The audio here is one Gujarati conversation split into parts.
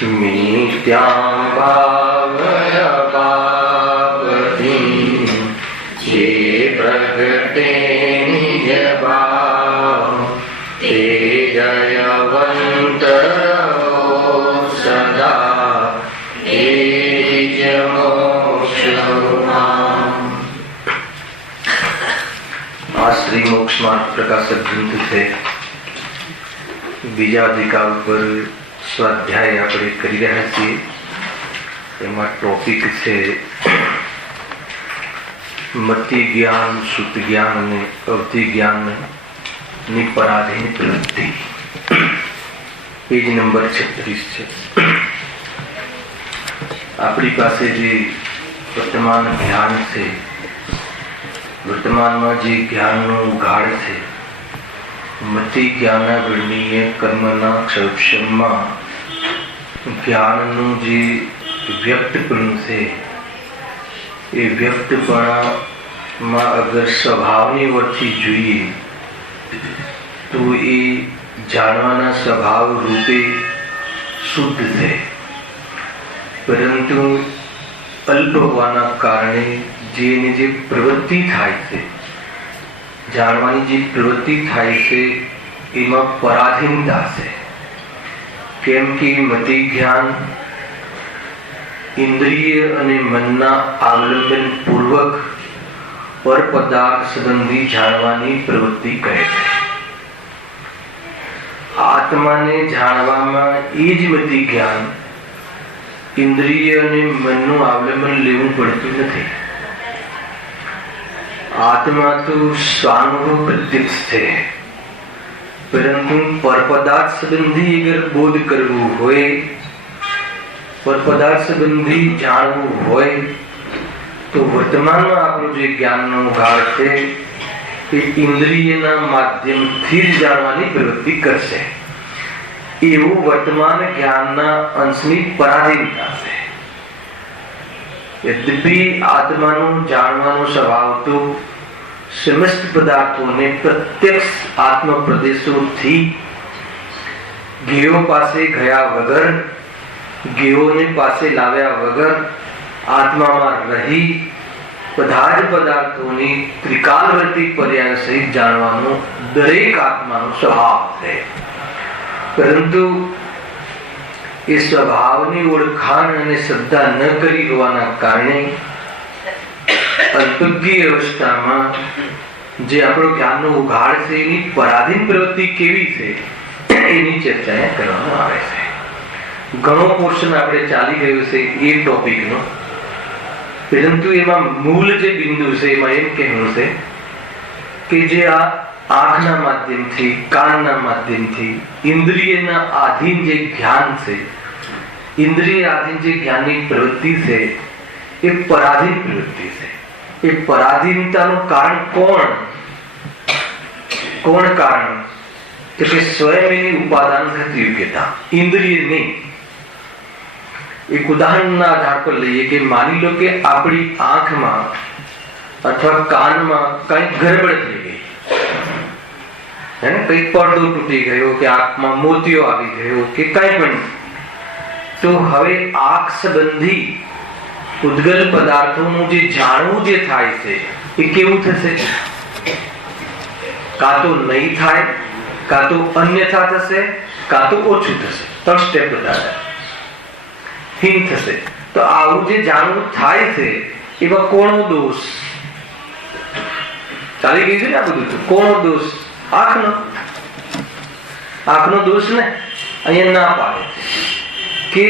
मिथ्यां भावय पापति जे प्रगटे निज भाव ते जयवंत सदा એ જ મોક્ષમાં। આ શ્રી મોક્ષ માર્ગ પ્રકાશક ગ્રંથ છે। બીજા અધિકાર ઉપર સ્વાધ્યાય આપણે કરી રહ્યા છીએ। એમાં ટોપિક છે મતિ જ્ઞાન, શુદ્ધ જ્ઞાન અને અવધિ જ્ઞાનની પરાધીન પ્રવૃત્તિ। પેજ નંબર 36 છે। આપણી પાસે જે વર્તમાન જ્ઞાન છે, વર્તમાનમાં જે જ્ઞાનનો ઉઘાડ છે, મતિ જ્ઞાન વર્ણીય કર્મના ક્ષરક્ષમમાં જ્ઞાનનું જે વ્યક્તપણું છે, એ વ્યક્તપણામાં અગર સ્વભાવની વચ્ચે જોઈએ તો એ જાણવાના સ્વભાવ રૂપે શુદ્ધ છે, પરંતુ અલ્પ હોવાના કારણે જેની જે પ્રવૃત્તિ થાય છે, જાણવાની જે પ્રવૃત્તિ થાય છે એમાં પરાધીનતા છે। કેમ કે મતિ જ્ઞાન ઇન્દ્રિય અને મનના અવલંબન પૂર્વક પર પદાર્થ સંબંધી જાણવાની પ્રવૃત્તિ કરે છે। આત્માને જાણવામાં એ જ મતિ જ્ઞાન ઇન્દ્રિય અને મનનું અવલંબન લેવું પડતું નથી। આત્મા તો સ્વાનુભવ પ્રત્યક્ષ છે, પરંતુ પરપદાર્થ સંબંધી અગર બોધ કરવું હોય, પરપદાર્થ સંબંધી જાણવું હોય તો વર્તમાનમાં આપણું જે જ્ઞાનનો ઉઘાડ છે એ ઇન્દ્રિયના માધ્યમથી જ જાણવાની પ્રવૃત્તિ કરશે। એવું વર્તમાન જ્ઞાનના અંશની પરાધીનતા છે। યદ્યપિ આત્માનો જાણવાનો સ્વભાવ તો સમસ્ત પદાર્થોને પ્રત્યક્ષ આત્મ પ્રદેશોથી જ્ઞેયો પાસે ગયા વગર, જ્ઞેયોને પાસે લાવ્યા વગર આત્મામાં રહી બધા જ પદાર્થોની ત્રિકાલવર્તી પર્યાય સહિત જાણવાનો દરેક આત્માનો સ્વભાવ છે। પરંતુ એ સ્વભાવની ઓળખાણ અને શ્રદ્ધા ન કરી હોવાના કારણે અલ્પજ્ઞ અવસ્થામાં જે આપણો જ્ઞાનનો ઉઘાડ છે એની પરાધીન પ્રવૃત્તિ કેવી છે એની ચર્ચા કરવામાં આવે છે। ઘણો પોર્શન આપણે ચાલી ગયો છે એ ટોપિકનો, પરંતુ એમાં મૂળ જે બિંદુ છે એમાં એમ કહેવું છે કે જે આ આંખના માધ્યમથી, કાનના માધ્યમથી ઇન્દ્રિયના આધીન જે જ્ઞાન છે, ઇન્દ્રિય આધીન જે જ્ઞાનની પ્રવૃત્તિ છે એ પરાધીન પ્રવૃત્તિ છે। એ પરાધીનતાનું કારણ કોણ કારણ તો કે સ્વયં એની ઉપાદાન થતી યોગ્યતા, ઇન્દ્રિય નહીં। એક ઉદાહરણના આધાર પર લઈએ કે માની લો કે આપણી આંખમાં અથવા કાનમાં કંઈક ગરબડ થઈ ગઈ, કંઈક પડદો તૂટી ગયો કે આંખમાં મોતિયો આવી ગયો કે કંઈ પણ, તો હવે આંખ સંબંધી ઉદ્ગલ પદાર્થોનું જે જાણવું જે થાય છે એ કેવું થશે? કાં તો નહીં થાય, કાં તો અન્યથા થશે, કાં તો ઓછું થશે। 3 સ્ટેપ બતાવ્યા, હીન થશે। તો આવું જે જાણવું થાય છે એમાં કોનો દોષ? ચાલી ગયું છે ને આ બધું, તો કોનો દોષ? આંખનો દોષ ને અહીંયા ના પાડે કે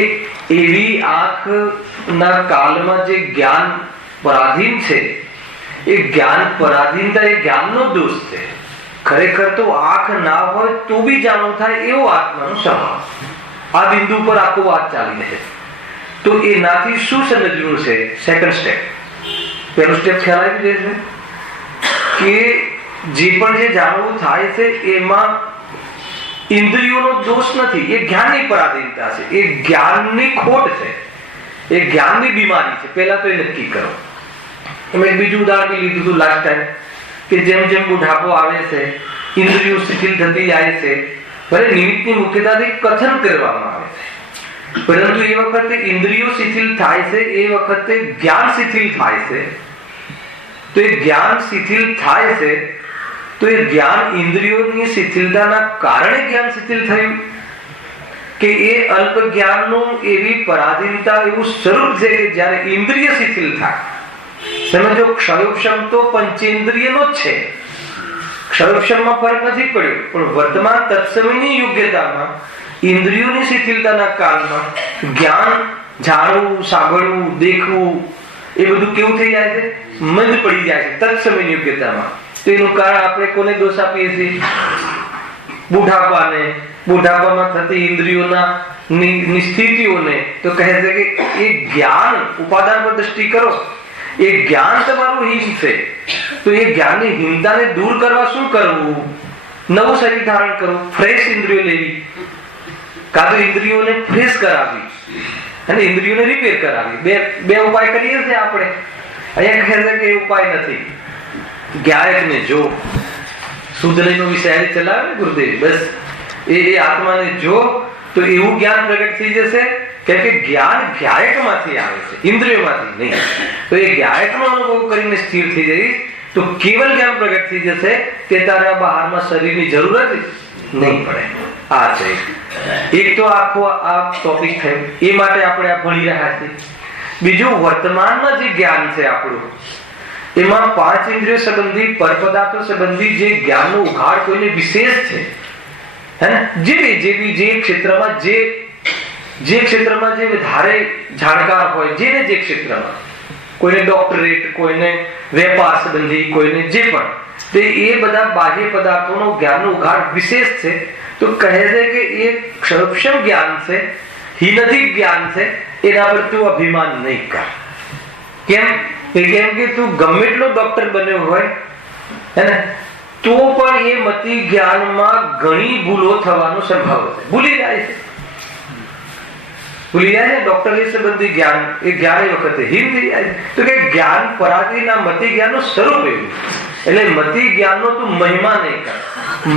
એવી આંખના કાલમાં જે જ્ઞાન પરાધીન છે એ જ્ઞાન પરાધીનતા એ જ્ઞાનનો દોષ છે। ખરેખર તો આંખ ના હોય તો બી જાણવું થાય એવો આત્માનો સ્વભાવ। આ બિંદુ પર આખો વાત ચાલી રહે, તો એનાથી શું સમજવું છે? Second step. પહેલું સ્ટેપ ખ્યાલ આવી જશે કે જે પણ જે જાણવું થાય છે એમાં ઇન્દ્રિયોનો દોષ નથી, એ જ્ઞાનની પરાધીનતા છે, એ જ્ઞાનની ખોટ છે, એ જ્ઞાનની બીમારી છે। પહેલા તો એ નક્કી કરો। મેં એક બીજું ઉદાહરણ લીધું હતું લાસ્ટ ટાઈમ કે જેમ જેમ બુઢાપો આવે છે, ઇન્દ્રિયો શિથિલ થતી જાય છે, ભલે નિમિત્તની મુખ્યતાથી કથન કરવામાં આવે છે, પરંતુ એ વખતે ઇન્દ્રિયો શિથિલ થાય છે, એ વખતે જ્ઞાન શિથિલ થાય છે. તો એ જ્ઞાન શિથિલ થાય છે, તો એ જ્ઞાન ઇન્દ્રિયોની શિથિલતાના કારણે જ્ઞાન શિથિલ થયું કે એ અલ્પ જ્ઞાનનું એવી પરાધીનતા, એવું સ્વરૂપ છે કે જ્યારે ઇન્દ્રિય શિથિલ થાય. સમજો, ક્ષયોક્ષમ તો પંચેન્દ્રિયનો જ છે, ક્ષયોક્ષમમાં ફરક નથી પડ્યો, પણ વર્તમાન તત્સમયની યોગ્યતામાં ઇન્દ્રિયોની શિથિલતાના કાળમાં જ્ઞાન, જાણવું, સાંભળવું, દેખવું એ બધું કેવું થઈ જાય છે? મંદ પડી જાય છે તત્સમયની યોગ્યતામાં. તો એનું કારણ આપણે કોને દોષ આપીએ છીએ? બુઢાપાને, બુઢાપામાં થતી ઇન્દ્રિયોના નિસ્થિતિઓને. તો કહે છે કે એ જ્ઞાન, ઉપાદાન પર દ્રષ્ટિ કરો, એ જ્ઞાન તમારું હીન છે. તો એ જ્ઞાનની હીનતાને દૂર કરવા શું કરવું? નવું શરીર ધારણ કરવું, ફ્રેશ ઇન્દ્રિયો લેવી, કાં તો ઇન્દ્રિયોને ફ્રેશ કરાવી અને ઇન્દ્રિયોને રિપેર કરાવી. બે ઉપાય કરીએ છીએ આપણે. અહીંયા કહે છે કે એ ઉપાય નથી. જ્ઞાયકને જો શુદ્ધનો વિષય ચલાવે ગુરુદેવ, બસ એ આત્માને જો, તો એવું જ્ઞાન પ્રગટ થઈ જશે. કેમ કે જ્ઞાન જ્ઞાયકમાંથી આવે છે, ઇન્દ્રિયોમાંથી નહીં. તો એ જ્ઞાયકનો અનુભવ કરીને સ્થિર થઈ જઈશ તો કેવલ જ્ઞાન પ્રગટ થઈ જશે કે તારે બહારમાં શરીરની જરૂરત નહીં પડે. આ છે એક તો આખો આ ટોપિક થયો, એ માટે આપણે આ ભણી રહ્યા છીએ. બીજું, વર્તમાનમાં જે જ્ઞાન છે આપણું, એમાં પાંચ ઇન્દ્રિયો સંબંધી, પરપદાર્થો સંબંધી જે જ્ઞાનનો ઉઘાડ કોઈને વિશેષ છે, હે ને, જે ક્ષેત્રમાં જે વધારે જાણકાર હોય, જેને જે ક્ષેત્રમાં, કોઈને ડોક્ટરેટ, કોઈને વેપાર સંબંધી, કોઈને જે પણ, તે એ બધા બાહ્ય પદાર્થોનો જ્ઞાનનો ઉઘાડ વિશેષ છે. તો કહે છે કે એ ક્ષરક્ષમ જ્ઞાન છે, હિનધિક જ્ઞાન છે, એના પર તું અભિમાન નહીં કર. કેમ કે તું ગમે એટલો ડોક્ટર બન્યો હોય, હે ને, તો પણ એ મતિ જ્ઞાનમાં ઘણી ભૂલો થવાનો સંભવ છે. ભૂલી જાય છે ડોક્ટર એ સંબંધી જ્ઞાન, એ જ્ઞાન એ વખતે હીન થઈ જાય. તો કે જ્ઞાન પરાધીનના મતિ જ્ઞાનનું સ્વરૂપ એવું. એટલે મતિ જ્ઞાનનો તું મહિમા નહીં કર.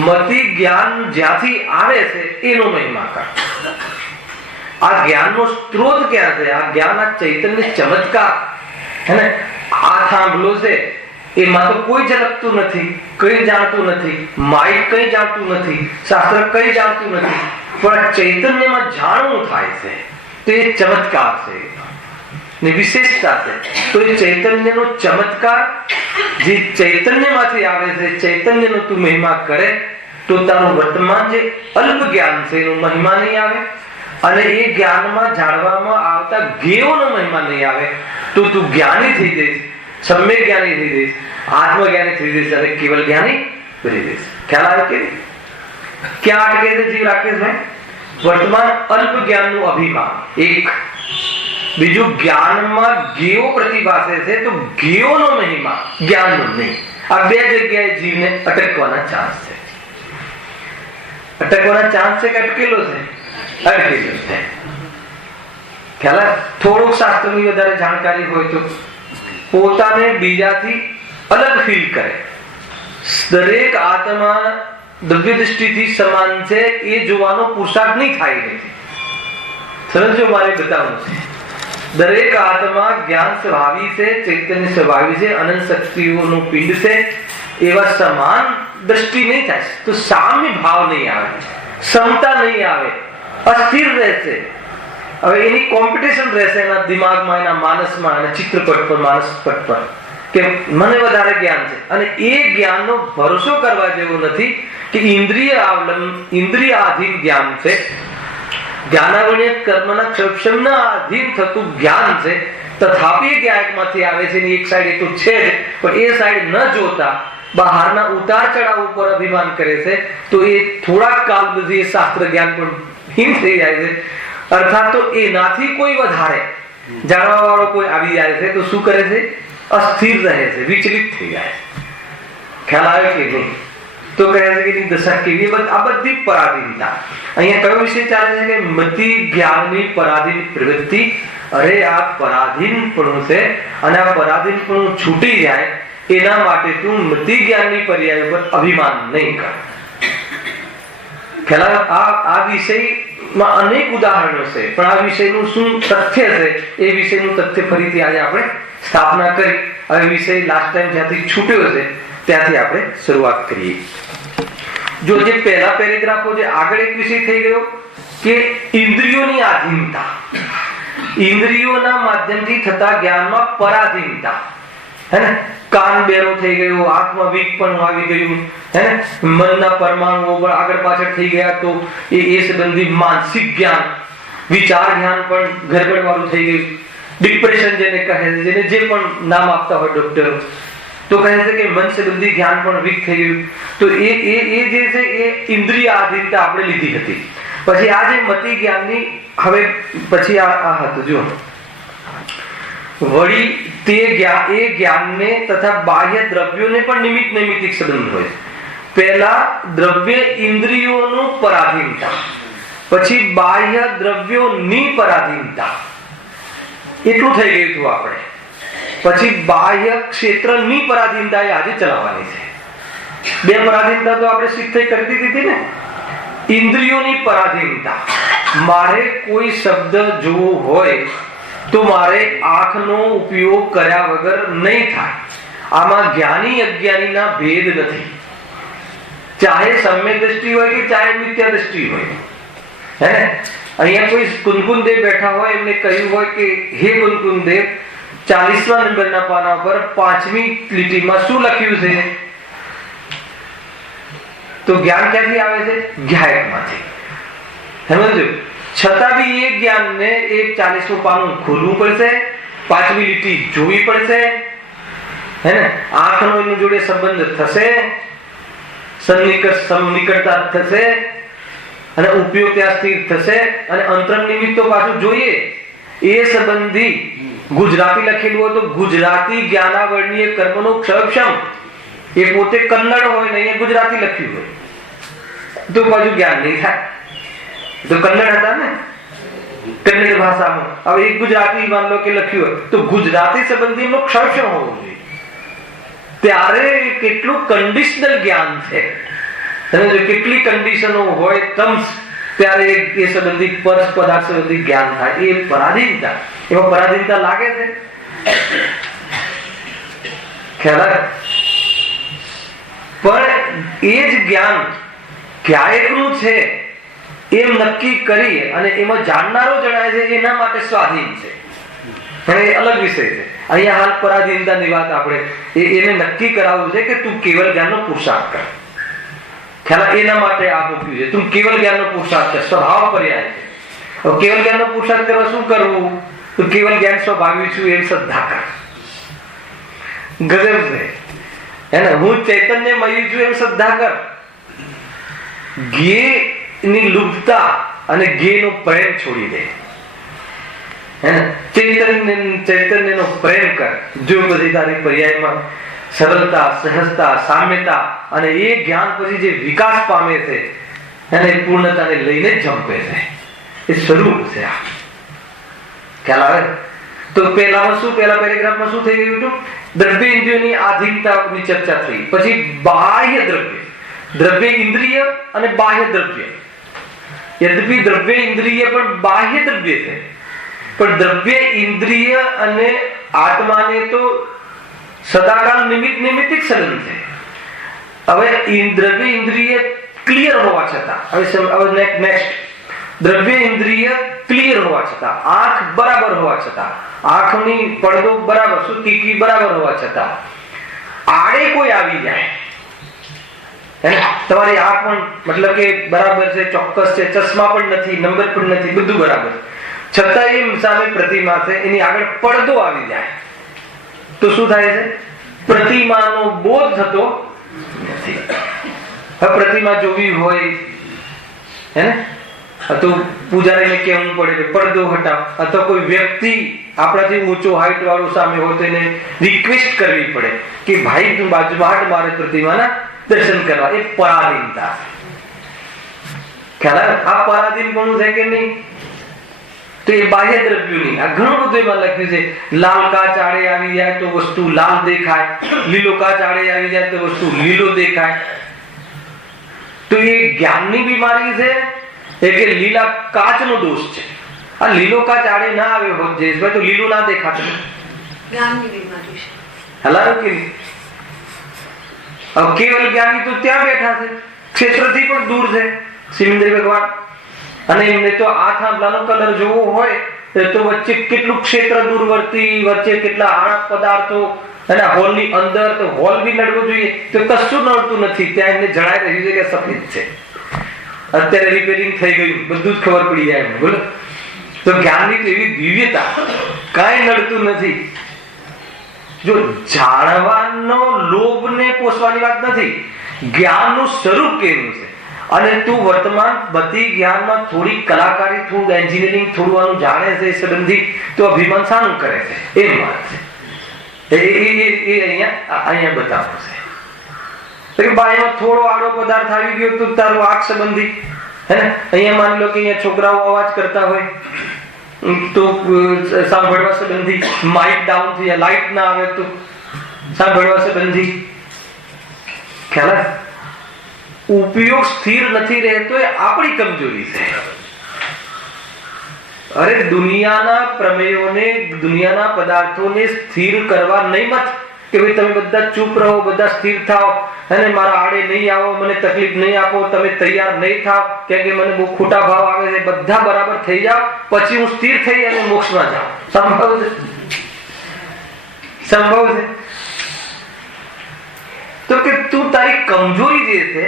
મતિ જ્ઞાન જ્યાંથી આવે છે એનો મહિમા કર. આ જ્ઞાનનો સ્ત્રોત ક્યાં છે? આ જ્ઞાન, આ ચૈતન્ય ચમત્કાર, હે ને, આ થાંભલો છે, એમાં તો કોઈ ઝલકતું નથી, કઈ જાણતું નથી, માઇક કઈ જાણતું નથી, શાસ્ત્ર કઈ જાણતું નથી, પણ ચૈતન્યમાં જાણવું થાય છે. તો એ ચમત્કાર છે ને વિશેષતા છે. તો એ ચૈતન્યનો ચમત્કાર જે ચૈતન્યમાંથી આવે છે, ચૈતન્યનો તું મહિમા કરે તો તારું વર્તમાન જે અલ્પ જ્ઞાન છે એનો મહિમા નહીં આવે, અને એ જ્ઞાનમાં જાણવામાં આવતા જ્ઞેયોનો મહિમા નહીં આવે. તો તું જ્ઞાની થઈ જઈશ, સમ્યક જ્ઞાની થઈ જઈશ, આત્મજ્ઞાની થઈ જઈશ અને કેવલ જ્ઞાની બની જઈશ. ખ્યાલ આવે કે ક્યાં અટકે છે જીવ રાકેશભાઈ? વર્તમાન અલ્પ જ્ઞાનનું અભિમાન એક. બીજું, જ્ઞાનમાં જ્ઞેયો પ્રતિભાસે છે, તો જ્ઞેયોનો મહિમા, જ્ઞાનનો નહીં. આ બે જગ્યાએ જીવને અટકવાના ચાન્સ છે. અટકવાના ચાન્સ છે કે અટકેલો છે? અટકેલો છે. ખ્યાલ? થોડુંક શાસ્ત્રની વધારે જાણકારી હોય તો પોતાને બીજાથી અલગ ફીલ કરે. દરેક આત્મા દ્રવ્ય દ્રષ્ટિથી સમાન છે એ જોવાનો પુરુષાર્થ નહીં થાય નથી. સમજો, મારે બતાવવું છે. દરેક આત્મા જ્ઞાન સ્વભાવી છે, ચૈતન્ય સ્વભાવી છે, અનંત શક્તિઓનું પિંડ છે, એવા સમાન દ્રષ્ટિ નહીં થાય તો સામ્ય ભાવ નહીં આવે, સમતા નહીં આવે, અસ્થિર રહેશે. હવે એની કોમ્પિટિશન રહેશે એના દિમાગમાં, એના માનસમાં, એના ચિત્રપટ પર, માનસપટ પર, કે મને વધારે જ્ઞાન છે. અને એ જ્ઞાનનો ભરોસો કરવા જેવો નથી કે ઇન્દ્રિય આધીન જ્ઞાન છે, જ્ઞાનાવર્ણ્ય કર્મના ક્ષક્ષમના આધીન થતું જ્ઞાન છે. તથાપી જ્ઞાનમાંથી આવે છે, એક સાઈડ એ તો છે જ, પણ એ સાઈડ ન જોતા બહારના ઉતાર ચઢાવ ઉપર અભિમાન કરે છે. તો એ થોડાક કાળ સુધી શાસ્ત્ર જ્ઞાન પણ હીન થઈ જાય છે. અર્થાત તો એનાથી કોઈ વધારે જાણવા વાળો કોઈ આવી જાય છે તો શું કરે છે? અસ્થિર રહે છે, વિચલિત થઈ જાય છે. ખ્યાલ આવે કે નહીં? તો કહે છે કે દશા કેવી? આ બધી પરાધીનતા. અહીંયા કયો વિષય ચાલે છે કે મતિ જ્ઞાનની પરાધીન પ્રવૃત્તિ. અરે આ પરાધીનપણું છે, અને આ પરાધીનપણું છૂટી જાય એના માટે તું મતિ જ્ઞાનની પર્યાય ઉપર અભિમાન નહીં કર. ખ્યાલ? આ વિષય માં અનેક ઉદાહરણો છે, પણ આ વિષયનું શું તથ્ય છે એ વિષયનું તથ્ય ફરીથી આજે આપણે સ્થાપના કરી. હવે વિષય લાસ્ટ ટાઈમ જ્યાંથી છૂટ્યો છે ત્યાંથી આપણે શરૂઆત કરીએ. જો જે પહેલા પેરેગ્રાફો જે આગળ એક વિષય થઈ ગયો કે ઇન્દ્રિયોની આધીનતા, ઇન્દ્રિયોના માધ્યમથી થતા જ્ઞાનમાં પરાધીનતા, હે ને, કાન બેરો થઈ ગયો, આંખમાં વીક પણ આવી ગયું, હે ને, મનના પરમાણુઓ આગળ પાછળ થઈ ગયા, તો એ સંબંધી માનસિક જ્ઞાન, વિચાર જ્ઞાન પણ ગરબડ વાળું થઈ ગયું. ડિપ્રેશન જેને કહે છે, જેને જે પણ નામ આપતા હોય ડોક્ટરો, તો કહે છે કે મન સંબંધી જ્ઞાન પણ વીક થઈ ગયું. તો એ જે છે એ ઇન્દ્રિય આધીનતા આપણે લીધી હતી. પછી આ જે મતિ જ્ઞાનની હવે પછી આ હતું, જો વળી તે જ્ઞાનને તથા બાહ્ય દ્રવ્યોને પણ નૈમિત્તિક સંબંધ હોય. પહેલા દ્રવ્ય ઇન્દ્રિયોનું પરાધીનતા, પછી બાહ્ય દ્રવ્યોની પરાધીનતા, એટલું થઈ ગયું હતું આપણે. પછી બાહ્ય ક્ષેત્રની પરાધીનતા એ આજે ચલાવવાની છે. બે પરાધીનતા તો આપણે શીખી કરી દીધી હતી ને. ઇન્દ્રિયોની પરાધીનતા, મારે કોઈ શબ્દ જોવો હોય તો મારે આંખનો ઉપયોગ કર્યા વગર નહીં થાય. આમાં જ્ઞાની અજ્ઞાનીના ભેદ નથી, ચાહે સમ્યક દ્રષ્ટિ હોય કે ચાહે મિથ્યા દ્રષ્ટિ હોય, હે ને. અહીંયા કોઈ કુનકુનદેવ બેઠા હોય, એમને કહ્યું હોય કે હે કુનકુનદેવ, 40મા નંબરના પાના પર 5મી લીટીમાં શું લખ્યું છે? તો જ્ઞાન ક્યાંથી આવે છે? જ્ઞાયકમાંથી. સમજો? છતાં બી એ જ્ઞાનને એ 40મું પાનું ખોલવું પડશે, 5મી લીટી જોવી પડશે, હે ને. આંખનો એની જોડે સંબંધ થશે, સન્નિકટતા થશે, અને ઉપયોગ ત્યાં સ્થિર થશે, અને અંતરંગ નિમિત્ત તો પાછું જોઈએ. એ સંબંધી ગુજરાતી લખેલું હોય તો ગુજરાતી જ્ઞાનાવરણીય કર્મનો ક્ષયક્ષમ, એ પોતે કન્નડ હોય ને એ ગુજરાતી લખ્યું હોય તો પાછું જ્ઞાન નહીં થાય. તો કન્નડ હતા ને, કન્નડ ભાષામાં, હવે એક ગુજરાતી માન લો કે લખ્યું હોય તો ગુજરાતી સંબંધી એમનો ક્ષયક્ષમ હોવું જોઈએ. ત્યારે કેટલું કન્ડિશનલ જ્ઞાન છે. તમે જો કેટલી કન્ડિશનો હોય ટર્મ્સ, ત્યારે એ સંબંધી પરસ પદાર્થ સંબંધી જ્ઞાન થાય. એ પરાધીનતા, એમાં પરાધીનતા લાગે છે, ખ્યાલ? પણ એ જ જ્ઞાન ક્યારેકનું છે એમ નક્કી કરી અને એમાં જાણનારો જણાય છે, એના માટે સ્વાધીન છે. પણ એ અલગ વિષય છે. અહીંયા હાલ પરાધીનતાની વાત આપણે એને નક્કી કરાવવું છે કે તું કેવલ જ્ઞાનનો પુરુષાર્થ કર. ખ્યાલ? એના માટે આ મૂક્યું છે, તું કેવલ જ્ઞાનનો પુરુષાર્થ કર. સ્વભાવ પર્યાય છે. કેવલ જ્ઞાનનો પુરુષાર્થ કરવા શું કરવું? તો કેવલ જ્ઞાન સ્વભાવી છું એમ શ્રદ્ધા કર. ગજબ છે, હે ને. હું ચૈતન્યમય છું એમ શ્રદ્ધા કર. જ્ઞેયની લુપ્તતા અને જ્ઞેયનો પ્રેમ છોડી દે, હે ને. ચૈતન્યનો પ્રેમ કર. જો બધી તારી પર્યાયમાં સરળતા, સહજતા, સામ્યતા અને એ જ્ઞાન પછી જે વિકાસ પામે છે એને પૂર્ણતાને લઈને જ જંપે છે. એ સ્વરૂપ છે. આ ખ્યાલ આવે? તો પહેલામાં શું, પહેલા પેરેગ્રાફમાં શું થઈ ગયું હતું? દ્રવ્ય ઇન્દ્રિયોની આધીનતાની ચર્ચા થઈ. પછી બાહ્ય દ્રવ્ય, દ્રવ્ય ઇન્દ્રિય અને બાહ્ય દ્રવ્ય. યદ્યપિ દ્રવ્ય ઇન્દ્રિય પણ બાહ્ય દ્રવ્ય છે, પણ દ્રવ્ય ઇન્દ્રિય અને આત્માને તો સદાકાળ નિમિત્તિક સંબંધ છે. હવે દ્રવ્ય ઇન્દ્રિય ક્લિયર હોવા છતાં, હવે નેક્સ્ટ, દ્રવ્ય ઇન્દ્રિય ક્લિયર હોવા છતાં, આંખ બરાબર હોવા છતાં, આંખની પડદો બરાબર, શું તીકી બરાબર હોવા છતાં આડે કોઈ આવી જાય, તમારી આંખ પણ મતલબ કે બરાબર છે, ચોક્કસ છે, ચશ્મા પણ નથી, નંબર પણ નથી, બધું બરાબર, છતાં એ સામે પ્રતિમા છે, એની આગળ પડદો આવી જાય તો શું થાય છે? પ્રતિમાનો બોધ થતો નથી. હવે પ્રતિમા જોવી હોય, હે ને, તો પૂજારીને કહેવું પડે કે પડદો હટાવ, અથવા કોઈ વ્યક્તિ આપણાથી ઊંચો હાઈટ વાળો સામે હોય તો એને રિક્વેસ્ટ કરવી પડે કે ભાઈ તું બાજુમાં હાટ, મારે પ્રતિમાના દર્શન કરવા. એ પરાધીનતા. ખ્યાલ? આ પરાધીન કોનું છે કે નહીં? તો એ બાહ્ય દ્રવ્યોની. આ ઘણું બધું એમાં લખ્યું છે. લાલ કાચ આડે આવી જાય તો વસ્તુ લાલ દેખાય, લીલો કાચ આડે આવી જાય તો વસ્તુ લીલો દેખાય. તો એ જ્ઞાનની બીમારી છે એ કે લીલા કાચનો દોષ છે. આ લીલો કાચ આડે ના આવ્યો જયેશભાઈ તો લીલું ના દેખાતું. જ્ઞાનની બીમારી છે. હલારો કે હવે કેવલ જ્ઞાની તો ત્યાં બેઠા છે, ક્ષેત્રથી પણ દૂર છે સિમિન્દ્રી ભગવાન. અને એમને તો આ થાંભલાનો કલર જોવો હોય તો વચ્ચે કેટલું ક્ષેત્ર દૂરવર્તી, વચ્ચે કેટલા આણા પદાર્થો અને હોલની અંદર તો હોલ બી નડવો જોઈએ તો કશું નડતું નથી. ત્યાં એમને જણાઈ રહ્યું છે કે સફેદ છે. અત્યારે રિપેરિંગ થઈ ગયું, બધું જ ખબર પડી જાય એમને. બોલો તો જ્ઞાનની તો એવી દિવ્યતા, કાંઈ નડતું નથી. જો જાણવાનો લોભને પોષવાની વાત નથી, જ્ઞાનનું સ્વરૂપ કેવું છે. અને તું વર્તમાન બધી જ્ઞાનમાં થોડી કલાકારી, થોડું એન્જિનિયરિંગ, થોડું આનું જાણે છે સંબંધી તો અભિમાન શાનું કરે છે? એમ વાત છે. એ અહીંયા બતાવો છે. બાયમાં થોડો આડો પદાર્થ આવી ગયો તો તારો આંખ સંબંધી હે ને. અહીંયા માની લો કે અહીંયા છોકરાઓ અવાજ કરતા હોય તો સાંભળવા સંબંધી, માઇક ડાઉન થઈ જાય, લાઇટ ના આવે તો સાંભળવા સંબંધી. ખ્યાલ ઉપયોગ સ્થિર નથી રહેતો એ આપણી કમજોરી છે. અરે દુનિયાના પ્રમેયોને, દુનિયાના પદાર્થોને સ્થિર કરવા નહીં મત કે ભાઈ તમે બધા ચૂપ રહો, બધા સ્થિર થાઓ અને મારા આડે નહીં આવો, મને તકલીફ નહીં આપો, તમે તૈયાર નહીં થાવ કેમ કે મને બહુ ખોટા ભાવ આવે છે, બધા બરાબર થઈ જાઓ પછી હું સ્થિર થઈ અને મોક્ષમાં જાઉં. સંભવ છે? સંભવ છે? તો કે તું તારી કમજોરી જે છે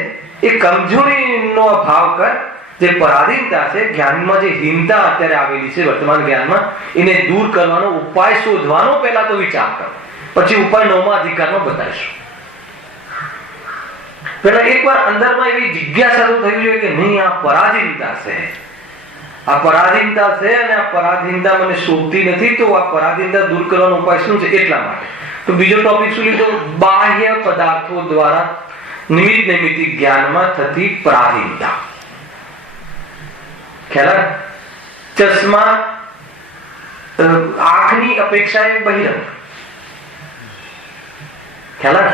એ કમજોરીનો ભાવ કર. જે પરાધીનતા છે, જ્ઞાનમાં જે હીનતા અત્યારે આવેલી છે વર્તમાન જ્ઞાનમાં, એને દૂર કરવાનો ઉપાય શોધવાનો પહેલા તો વિચાર કરો, પછી ઉપાય 9મા અધિકારમાં બતાવીશું. પેલા એકવાર અંદરમાં એવી જિજ્ઞાસા થવી જોઈએ કે નહીં આ પરાધીનતા છે, આ પરાધીનતા છે અને આ પરાધીનતા મને શોધતી નથી, તો આ પરાધીનતા દૂર કરવાનો ઉપાય શું છે? એટલા માટે તો બીજો ટોપિક શું લીધો? બાહ્ય પદાર્થો દ્વારા નિમિત્ત નૈમિત્તિક જ્ઞાનમાં થતી પરાધીનતા. ખ્યાલ? ચશ્મા આંખની અપેક્ષાએ બહિરંગ. ખ્યાલ?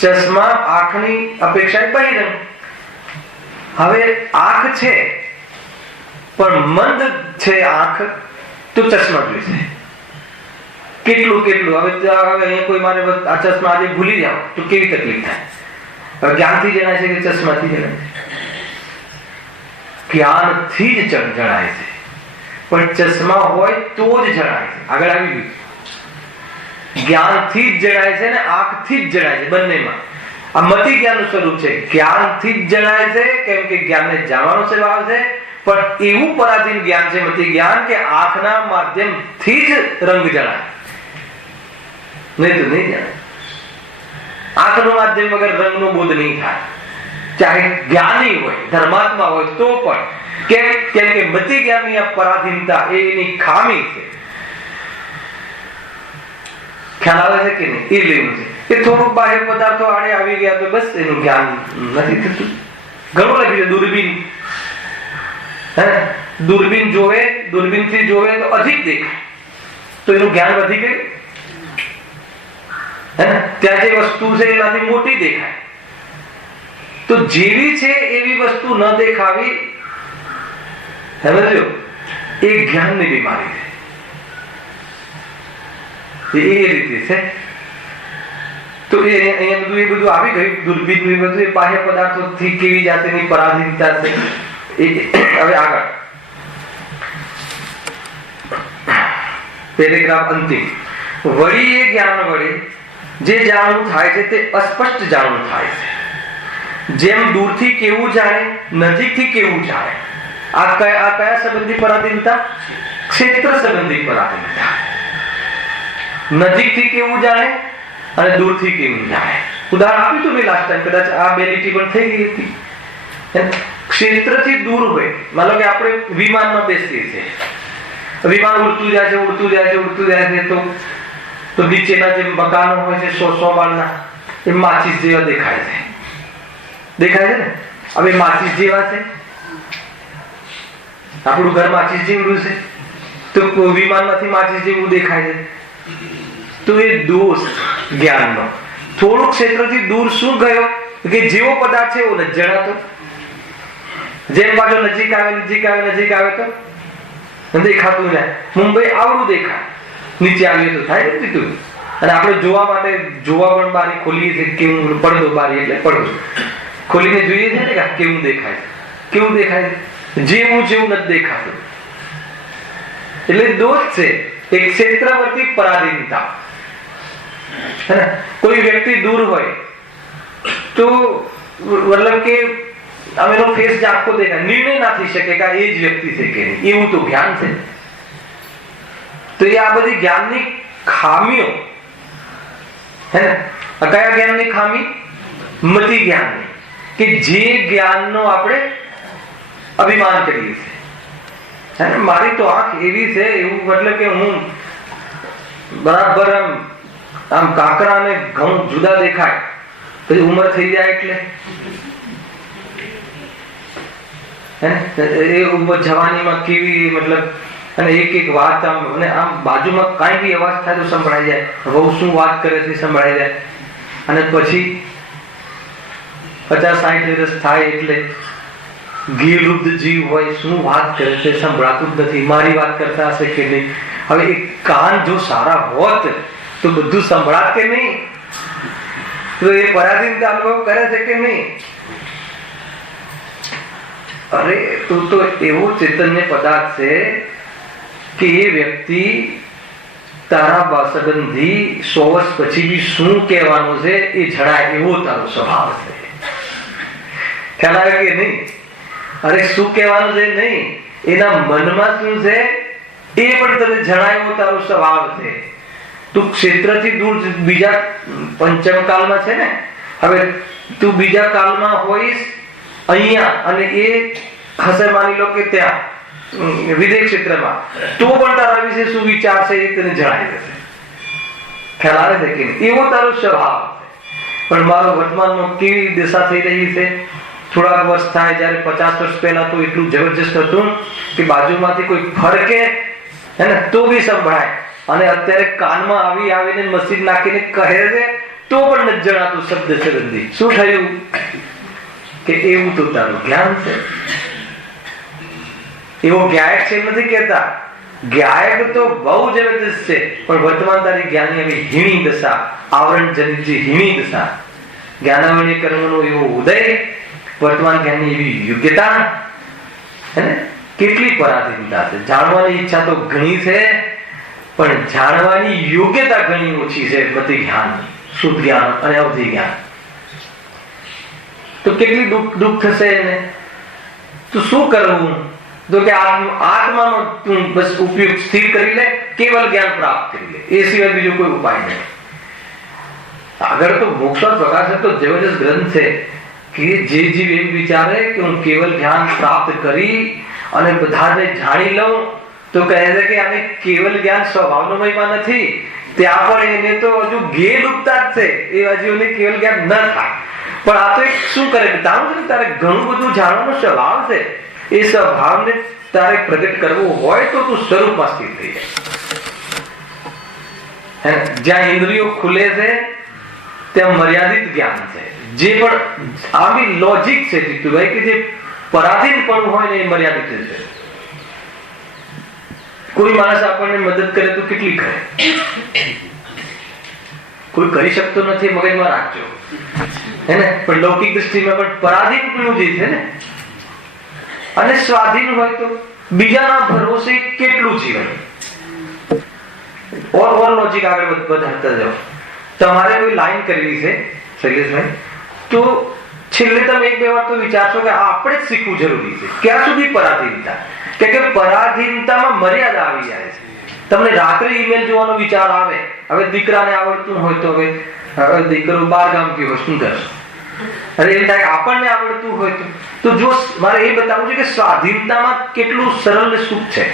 ચશ્મા આંખની અપેક્ષાએ બહિરંગ. હવે આંખ છે પણ મંદ છે આંખ તો ચશ્મા જોઈશે. કેટલું હવે અહીંયા કોઈ મારે આ ચશ્મા આજે ભૂલી જાવ તો કેવી તકલીફ થાય? હવે જ્ઞાનથી જણાય છે કે ચશ્માથી જણાય છે? જ્ઞાનથી જ જણાય છે, પણ ચશ્મા હોય તો જ જણાય છે. આગળ આવી ગયું. જ્ઞાનથી જ જણાય છે ને આંખથી જ જણાય છે, બંનેમાં. આ મતિ જ્ઞાનનું સ્વરૂપ છે. જ્ઞાનથી જ જણાય છે કેમ કે જ્ઞાનને જાણવાનો સ્વભાવ છે, પણ એવું પરાધીન જ્ઞાન છે મતિ જ્ઞાન કે આંખના માધ્યમથી જ રંગ જણાય, નહીં તો નહીં જણાય. આંખનું માધ્યમ વગર રંગનો બોધ નહીં થાય, ચાહે જ્ઞાની હોય, ધર્માત્મા હોય તો પણ. કેમ કે મતિ જ્ઞાનની આ પરાધીનતા એની ખામી છે. ખ્યાલ આવે છે કે નહીં? એ લેવું છે. એ થોડુંક બાહ્ય પદાર્થો આડે આવી ગયા તો બસ એનું જ્ઞાન નથી થતું. ઘણું લખ્યું છે. દૂરબીન, દૂરબીન જોવે, દૂરબીનથી જોવે તો અધિક દેખાય તો એનું જ્ઞાન વધી ગયું. ત્યાં જે વસ્તુ છે એનાથી મોટી દેખાય તો જેવી છે એવી વસ્તુ ન દેખાવી, સમજો, એ જ્ઞાનની બીમારી છે. એ રીતે છે. તો અહીંયા બધું આવી ગયું. દુર્બીન બધું એ બાહ્ય પદાર્થોથી કેવી જાતની પરાધીનતા છે. હવે આગળ પેરેગ્રાફ અંતિમ. વળી એ જ્ઞાન વડે જે જાણવું થાય છે તે અસ્પષ્ટ જાણવું થાય છે. જેમ દૂરથી કેવું જાણે, નજીકથી કેવું જાણે. આ કયા સંબંધી પરાધીનતા? ક્ષેત્ર સંબંધી પરાધીનતા. નજીકથી કેવું જાણે અને દૂરથી કેવું જાણે. ઉદાહરણ આપ્યું હતું મેં લાસ્ટ ટાઈમ, કદાચ આ બે લીટી પણ થઈ ગઈ હતી. ક્ષેત્રથી દૂર હોય, માનો કે આપણે વિમાનમાં બેસીએ છીએ, વિમાન ઉડતું જાય છે, ઉડતું જાય છે, ઉડતું જાય છે, તો નીચેના જે મકાનો હોય છે 100 માળના, એ માચીસ જેવા દેખાય છે. દેખાય છે ને? હવે માચીસ જેવા છે, આપણું ઘર માચીસ જેવું છે, તો વિમાનમાંથી માચીસ જેવું દેખાય છે. તો એ દોષ જ્ઞાનનો. થોડું ક્ષેત્રથી દૂર શું ગયો કે જેવો પદાર્થ છે એવો નથી જણાતો. જેમ પાછો નજીક આવે તો દેખાતું જાય. મુંબઈ આવડું દેખાય, નીચે આવીએ તો થાય નથી તું. અને આપણે જોવા પણ બારી ખોલીએ છીએ, કેવું પડદો બારી એટલે પડદો ખોલીને જોઈએ છે ને કે કેવું દેખાય જેવું નથી દેખાતું. એટલે દોષ છે એક ક્ષેત્રવર્તી પરાધીનતા. કોઈ વ્યક્તિ દૂર હોય તો મતલબ કે એનો ફેસ આખો દેખાય, નિર્ણય ના થઈ શકે કે એ જ વ્યક્તિ છે કે નહીં, એવું તો જ્ઞાન છે. તો એ આ બધી જ્ઞાનની ખામીઓ હે ને. કયા જ્ઞાનની ખામી? મતિ જ્ઞાનની, કે જે જ્ઞાનનો આપણે અભિમાન કરીએ છીએ. મારી તો આંખ એવી છે, એવું મતલબ કે હું બરાબર આમ કાકરા અને ઘઉં જુદા દેખાય, પછી ઉંમર થઈ જાય એટલે એ ઉંમર જવાનીમાં કેવી મતલબ, અને એક વાત આમ બાજુમાં કાંઈ બી અવાજ થાય તો સંભળાઈ જાય, વહુ શું વાત કરે છે સંભળાઈ જાય. અને પછી 50-60 વર્ષ થાય એટલે ગીરવૃદ્ધ જીવ હોય, શું વાત કરે છે સંભળાતું જ નથી, મારી વાત કરતા હશે કે નહીં. હવે એક કાન જો સારા હોત તો બધું સંભળાત કે નહીં? તો એ પરાધીનતા અનુભવ કરે છે કે નહીં? અરે તું તો એવો ચૈતન્ય પદાર્થ છે કે એ વ્યક્તિ તારા સંબંધી 100 વર્ષ પછી બી શું કહેવાનું છે એ જણાય એવો તારો સ્વભાવ છે. ખ્યાલ આવે કે નહીં? અરે શું કહેવાનું છે નહીં, એના મનમાં શું છે એ પણ તને જણાય એવો તારો સ્વભાવ છે. તું ક્ષેત્રથી દૂર બીજા પંચમ કાલમાં છે ને, હવે તું બીજા કાલમાં હોઈશ અહીંયા, અને એ હશે માની લો કે ત્યાં વિદેશ ક્ષેત્રમાં, તો પણ તારા વિશે શું વિચાર છે એ તને જણાવી દેશે. ખ્યાલ આવે છે કે નહીં? એવો તારો સ્વભાવ. પણ મારો વર્તમાનમાં કેવી દિશા થઈ રહી છે? થોડાક વર્ષ થાય, જયારે 50 વર્ષ પહેલા તો એટલું જબરજસ્ત હતું કે બાજુમાંથી કોઈ ફરકે હે ને તો બી સંભળાય, અને અત્યારે કાનમાં આવીને મશીન નાખીને કહે છે તો પણ નથી જણાતું શબ્દ સંબંધી. શું થયું? કે એવું તો તારું જ્ઞાન છે. એવો જ્ઞાયક છે નથી કેતા, જ્ઞાયક તો બહુ જબરદસ્ત છે, પણ વર્તમાન તારી જ્ઞાની એવી હીણી દશા, આવરણ જનિત જે હીણી દશા, જ્ઞાનાવરણી કર્મનો એવો ઉદય, વર્તમાન જ્ઞાનની એવી યોગ્યતા, કેટલી પરાધીનતા છે. જાણવાની ઈચ્છા તો ઘણી છે, પણ જાણવાની યોગ્યતા ઘણી ઓછી છે. મતિ જ્ઞાનની, શુદ્ધ જ્ઞાન અને અવધિ જ્ઞાન. તો કેટલી દુઃખ થશે એને. તો શું કરવું? તો કે આત્માનો તું બસ ઉપયોગ સ્થિર કરી લે, કેવલ જ્ઞાન પ્રાપ્ત કરી લે, એ સિવાય બીજો કોઈ ઉપાય નહીં. આગળ તો મોક્ષ પ્રકાશ તો જબરજસ્ત ગ્રંથ છે કે જે જીવ એમ વિચારે કે હું કેવલ જ્ઞાન પ્રાપ્ત કરી અને બધાને જાણી લઉં, તો કહે છે કે આને કેવલ જ્ઞાન સ્વભાવનો મહિમા નથી, ત્યાં પણ એને તો હજુ ઘેર ડૂબતા જ છે, એ હજુ એને કેવલ જ્ઞાન ન થાય. પણ આ તો એક શું કરે, તારું છે તારે ઘણું બધું જાણવાનો સ્વભાવ છે, એ સ્વભાવને તારે પ્રગટ કરવો હોય તો તું સ્વરૂપમાં સ્થિર થઈ જાય. જ્યાં ઇન્દ્રિયો ખુલે છે ત્યાં મર્યાદિત જ્ઞાન છે. જે પણ આવી લોજિક છે જીતુભાઈ, કે જે પરાધીનપણું હોય ને એ મર્યાદિત છે. કોઈ માણસ આપણને મદદ કરે તો કેટલી કરે, કોઈ કરી શકતો નથી, મગજમાં રાખજો હે ને. પણ લૌકિક દ્રષ્ટિમાં પણ પરાધીનપણું જે છે ને, અને સ્વાધીન હોય તો બીજાના ભરોસે કેટલું જીવન. ઓર લોજિક આગળ વધારતા જાઓ. તમારે કોઈ લાઈન કરવી છે શૈલેષભાઈ, તો છેલ્લે તમે 1-2 વાર તો વિચારશો કે આપણે જ શીખવું જરૂરી છે. ક્યાં સુધી પરાધીનતા? કે પરાધીનતામાં મર્યાદા આવી જાય છે. તમને રાત્રે ઈમેલ જોવાનો વિચાર આવે, હવે દીકરાને આવડતું હોય તો હવે દીકરો 12 ગામ ગયો, શું કરશો? અરે એમ થાય આપણને આવડતું હોય તો જો મારે એ બતાવવું છે કે સ્વાધીનતામાં કેટલું સરળ ને સુખ છે.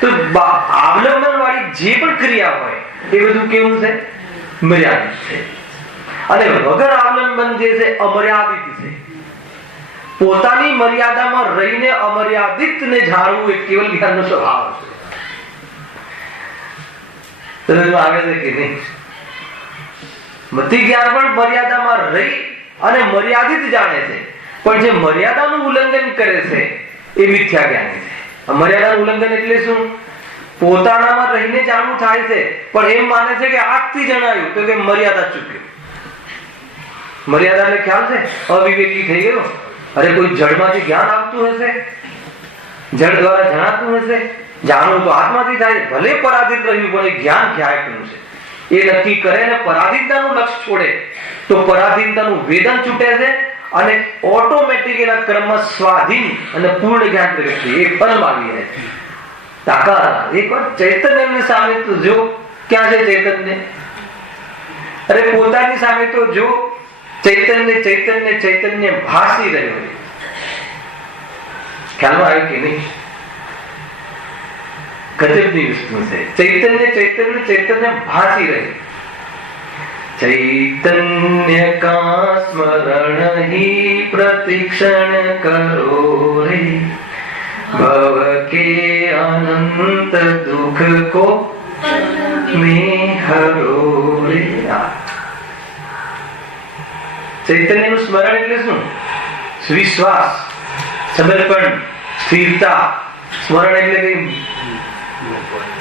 તો અવલંબન વાળી જે પણ ક્રિયા હોય એ બધું કેવું છે? મર્યાદિત છે. અને વગર અવલંબન જે છે અમર્યાદિત છે. પોતાની મર્યાદામાં રહીને અમર્યાદિત ને જાણવું એ કેવલ જ્ઞાનનો સ્વભાવ છે. સમજમાં આવે છે કે નહીં? મતિ જ્ઞાન પણ મર્યાદામાં રહી અને મર્યાદિત જાણે છે. પણ જે મર્યાદાનું ઉલ્લંઘન કરે છે એ મિથ્યા જ્ઞાની છે. મર્યાદાનું ઉલ્લંઘન એટલે શું? પોતાનામાં રહીને જાણવું થાય છે પણ એમ માને છે કે આંખથી જણાયું તો કે મર્યાદા ચૂક્યો. મર્યાદા એટલે ખ્યાલ છે અવિવેકી થઈ ગયો. અરે કોઈ જળમાંથી જ્ઞાન આવતું હશે, જળ દ્વારા જણાતું હશે, જાણવું તો આત્માથી થાય, ભલે પરાધીન રહ્યું પણ એ જ્ઞાન ક્યાંયનું છે એ નક્કી કરે ને પરાધીનતાનું લક્ષ છોડે તો પરાધીનતાનું વેદન છૂટે છે અને ઓટોમેટિક એના કર્મ સ્વાધીન અને પૂર્ણ જ્ઞાન પ્રગટ થાય. એ ફલમ આવી જાય છે. તાકાત એકવાર ચૈતન્યની સામે તો જો, ક્યાં છે ચૈતન્ય? અરે પોતાની સામે તો જો, ચૈતન્ય ચૈતન્ય ચૈતન્ય ભાસી રહ્યો. ખ્યાલમાં આવ્યું કે નહીં? ગજબની વસ્તુ છે. ચૈતન્ય ચૈતન્ય ચૈતન્ય ભાસી રહ્યું. ચૈતન્ય કા સ્મરણ હી પ્રતિક્ષણ કરો રે, ભવ કે અનંત દુઃખ કો મેં હરો રે. ચૈતન્યનું સ્મરણ એટલે શું? વિશ્વાસ, સમર્પણ, સ્થિરતા. સ્મરણ એટલે કઈ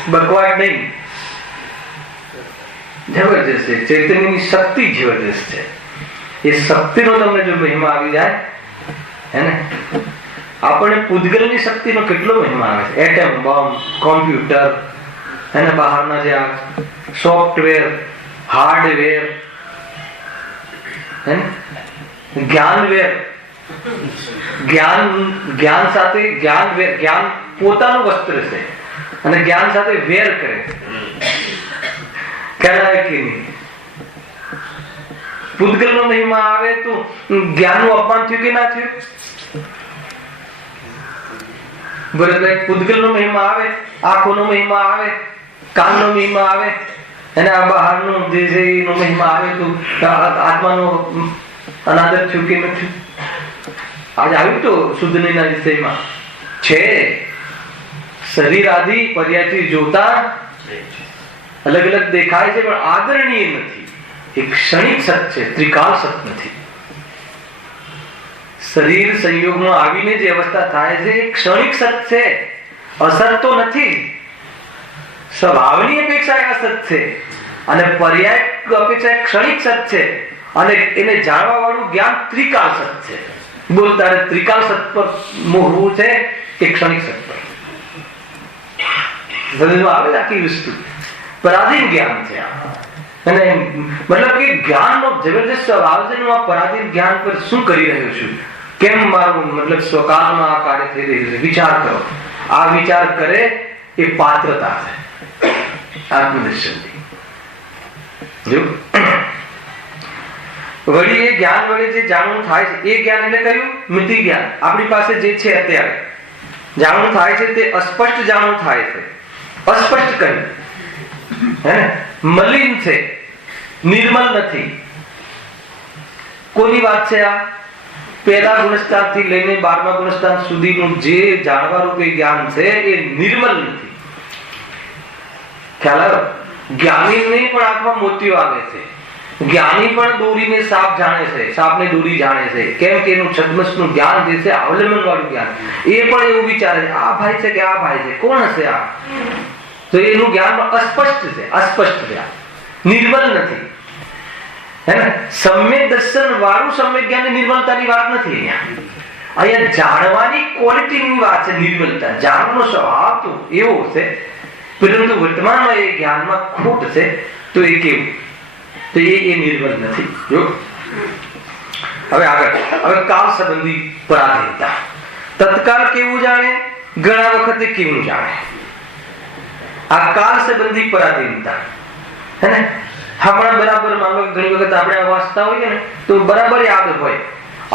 બકવાટ નહીં, જબરજસ્ત છે. ચૈતન્યની શક્તિ જબરજસ્ત છે. એ શક્તિનો તમને જો મહિમા આવી જાય હે ને, આપણને પૂતગલની શક્તિનો કેટલો મહિમા આવે છે. એટમ બોમ્બ, કોમ્પ્યુટર, એને બહારના જે સોફ્ટવેર, હાર્ડવેર, જ્ઞાનવેર, જ્ઞાન સાથે જ્ઞાન પોતાનું વસ્ત્ર છે અને જ્ઞાન સાથે વેર કરે. ખ્યાલ કે નહીં? પૂતગલનો મહિમા આવે તો જ્ઞાનનું અપમાન થયું કે ના થયું? બરાબર. પૂતગલનો મહિમા આવે, આંખોનો મહિમા આવે, કાનનો મહિમા આવે, અને આ બહારનું જે છે એનો મહિમા આવે તો આત્માનો અનાદર થયું કે નથી? આજે આવ્યું તો શુદ્ધના વિષયમાં છે. શરીર આદિ પર્યાયથી જોતા અલગ અલગ દેખાય છે પણ આદરણીય નથી. એક ક્ષણિક સત છે, ત્રિકાળ સત નથી. શરીર સંયોગમાં આવીને જે અવસ્થા થાય છે એ ક્ષણિક સત છે, અસત તો નથી. સ્વભાવની અપેક્ષા અસત છે અને પર્યાય અપેક્ષા ક્ષણિક સત છે અને એને જાણવા વાળું જ્ઞાન ત્રિકાળ સત છે. બોલ તારે ત્રિકાળ સત પર મોહવું છે કે ક્ષણિક સત પર? આવે આખી વસ્તુ પરાધીન જ્ઞાન છે. અને મતલબ કે જ્ઞાનનો જબરજસ્ત સ્વભાવ છે. હું આ પરાધીન જ્ઞાન પર શું કરી રહ્યો છું, કેમ મારું મતલબ સ્વકાળમાં આ કાર્ય થઈ રહ્યું છે, વિચાર કરો. આ વિચાર કરે એ પાત્રતા છે આત્મદર્શનની. વળી એ જ્ઞાન વડે જે જાણવું થાય છે એ જ્ઞાન એટલે કયું? મિતિ જ્ઞાન. આપણી પાસે જે છે અત્યારે જાણવું થાય છે તે અસ્પષ્ટ જાણવું થાય છે. અસ્પષ્ટ કહ્યું હે, મલિન છે, નિર્મલ નથી. કોની વાત છે આ? પહેલા ગુણસ્થાન થી લઈને 12મા ગુણસ્થાન સુધીનું જે જાણવા રૂપે જ્ઞાન છે એ નિર્મલ નથી. ખ્યાલ આવ્યો? જ્ઞાની નહીં પણ આંખમાં મોતિયો આવે છે. જ્ઞાની પણ દોરીને સાપ જાણે છે, સાપને દોરી જાણે છે. કેમ કે એનું છદ્મસનું જ્ઞાન જે છે અવલંબન વાળું જ્ઞાન. એ પણ એવું વિચારે છે આ ભાઈ છે કે આ ભાઈ છે, કોણ હશે આ? તો એનું જ્ઞાન અસ્પષ્ટ છે, અસ્પષ્ટ છે, નિર્મલ નથી. હે ને? સમ્યક દર્શન વાળું સમ્યક જ્ઞાન નિર્મલતાની વાત નથી. અહીંયા જાણવાની ક્વોલિટીની વાત છે. નિર્મલતા જાણવાનો સ્વભાવ તો એવો છે, પરંતુ વર્તમાનમાં એ જ્ઞાનમાં ખોટ છે. તો એ કેવું? તો એ નિર્મલ નથી. જો હવે આગળ, હવે કાળ સંબંધી પરાધીનતા. તત્કાળ કેવું જાણે, ઘણા વખતે કેવું જાણે. આ કાળ સંબંધી પરાધીનતા હે ને, આપણા બરાબર માનો ઘણી વખત આપણે વાંચતા હોઈએ ને તો બરાબર યાદ હોય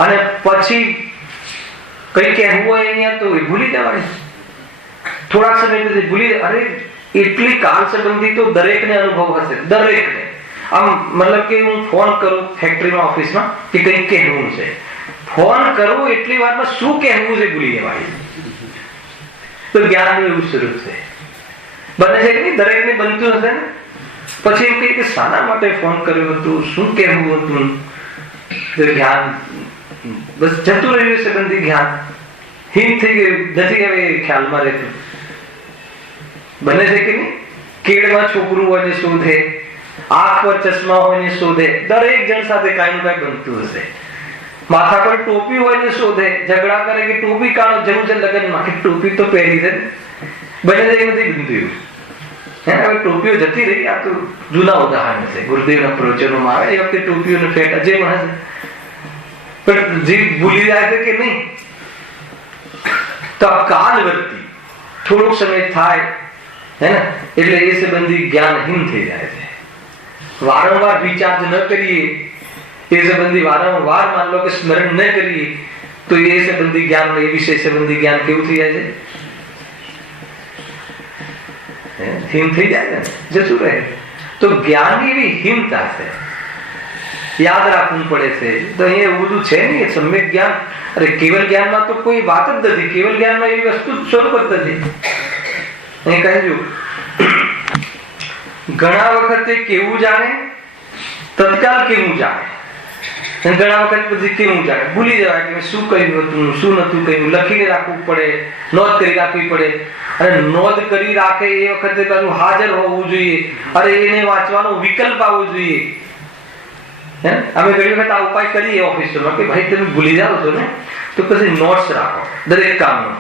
અને પછી કઈ કહેવું હોય અહીંયા તો ભૂલી જવાય. થોડાક સમય પછી ભૂલી, અરે એટલી કાળ સંબંધી તો દરેકને અનુભવ હશે, દરેકને. આમ મતલબ કે હું ફોન કરું ફેક્ટરીમાં, ઓફિસમાં કે કંઈક કહેવું છે, ફોન કરું એટલી વારમાં શું કહેવું છે ભૂલી જવાય. તો જ્ઞાનનું એવું સ્વરૂપ છે. બને છે કે નહીં? દરેકને બનતું હશે ને. પછી એવું કે શાના માટે ફોન કર્યો હતો, શું કહેવું હતું? જ્ઞાન બસ જતું રહ્યું સંબંધી જ્ઞાન, હિમ થઈ ગયું, નથી હવે ખ્યાલમાં રહેતું. બને છે કે નહીં? કેળમાં છોકરું હોય ને શોધે, આંખ પર ચશ્મા હોય ને શોધે, દરેક જણ સાથે કાંઈ કાંઈ બનતું હશે. માથા પર ટોપી હોય ને શોધે, ઝઘડા કરે કે ટોપી કાઢો, જરૂર છે લગ્નમાં કે ટોપી તો પહેરી છે. બને છે નથી બનતું. હવે ટોપીઓ જતી રહી. આ તો જૂના ઉદાહરણ છે, ગુરુદેવના પ્રવચનોમાં આવે એ વખતે ટોપીઓનો ફેટ અજય હશે, પણ જે ભૂલી જાય છે કે નહીં. તો કાલવર્તી થોડોક સમય થાય હે ને એટલે એ સંબંધી જ્ઞાનહીન થઈ જાય છે. વારંવાર રિચાર્જ ન કરીએ, એ સંબંધી વારંવાર માન લો કે સ્મરણ ન કરીએ તો એ સંબંધી જ્ઞાન, એ વિષય સંબંધી જ્ઞાન કેવું થઈ જાય છે? હિમ થઈ જાય ને, જતું રહે. તો જ્ઞાનની એવી હિમતા છે, યાદ રાખવું પડે છે. તો અહીંયા એવું બધું છે નહીં. સમ્યક જ્ઞાન, અરે કેવલ જ્ઞાનમાં તો કોઈ વાત જ નથી. કેવલ જ્ઞાનમાં એવી વસ્તુ જ સ્વરૂપ જ નથી. અહીં કહ્યું ઘણા વખતે કેવું જાણે, તત્કાલ કેવું જાણે, ઘણા વખત પછી કેવું જાણે ભૂલી જવાય કે શું કહ્યું હતું, શું નતું કહ્યું. લખીને રાખવું પડે, નોંધ કરી રાખવી પડે. અને નોંધ કરી રાખે એ વખતે પાછું હાજર હોવું જોઈએ. અરે એને વાંચવાનો વિકલ્પ આવવો જોઈએ. અમે ઘણી વખત આ ઉપાય કરીએ ઓફિસમાં કે ભાઈ તમે ભૂલી જાઓ છો ને તો પછી નોટ્સ રાખો દરેક કામનો.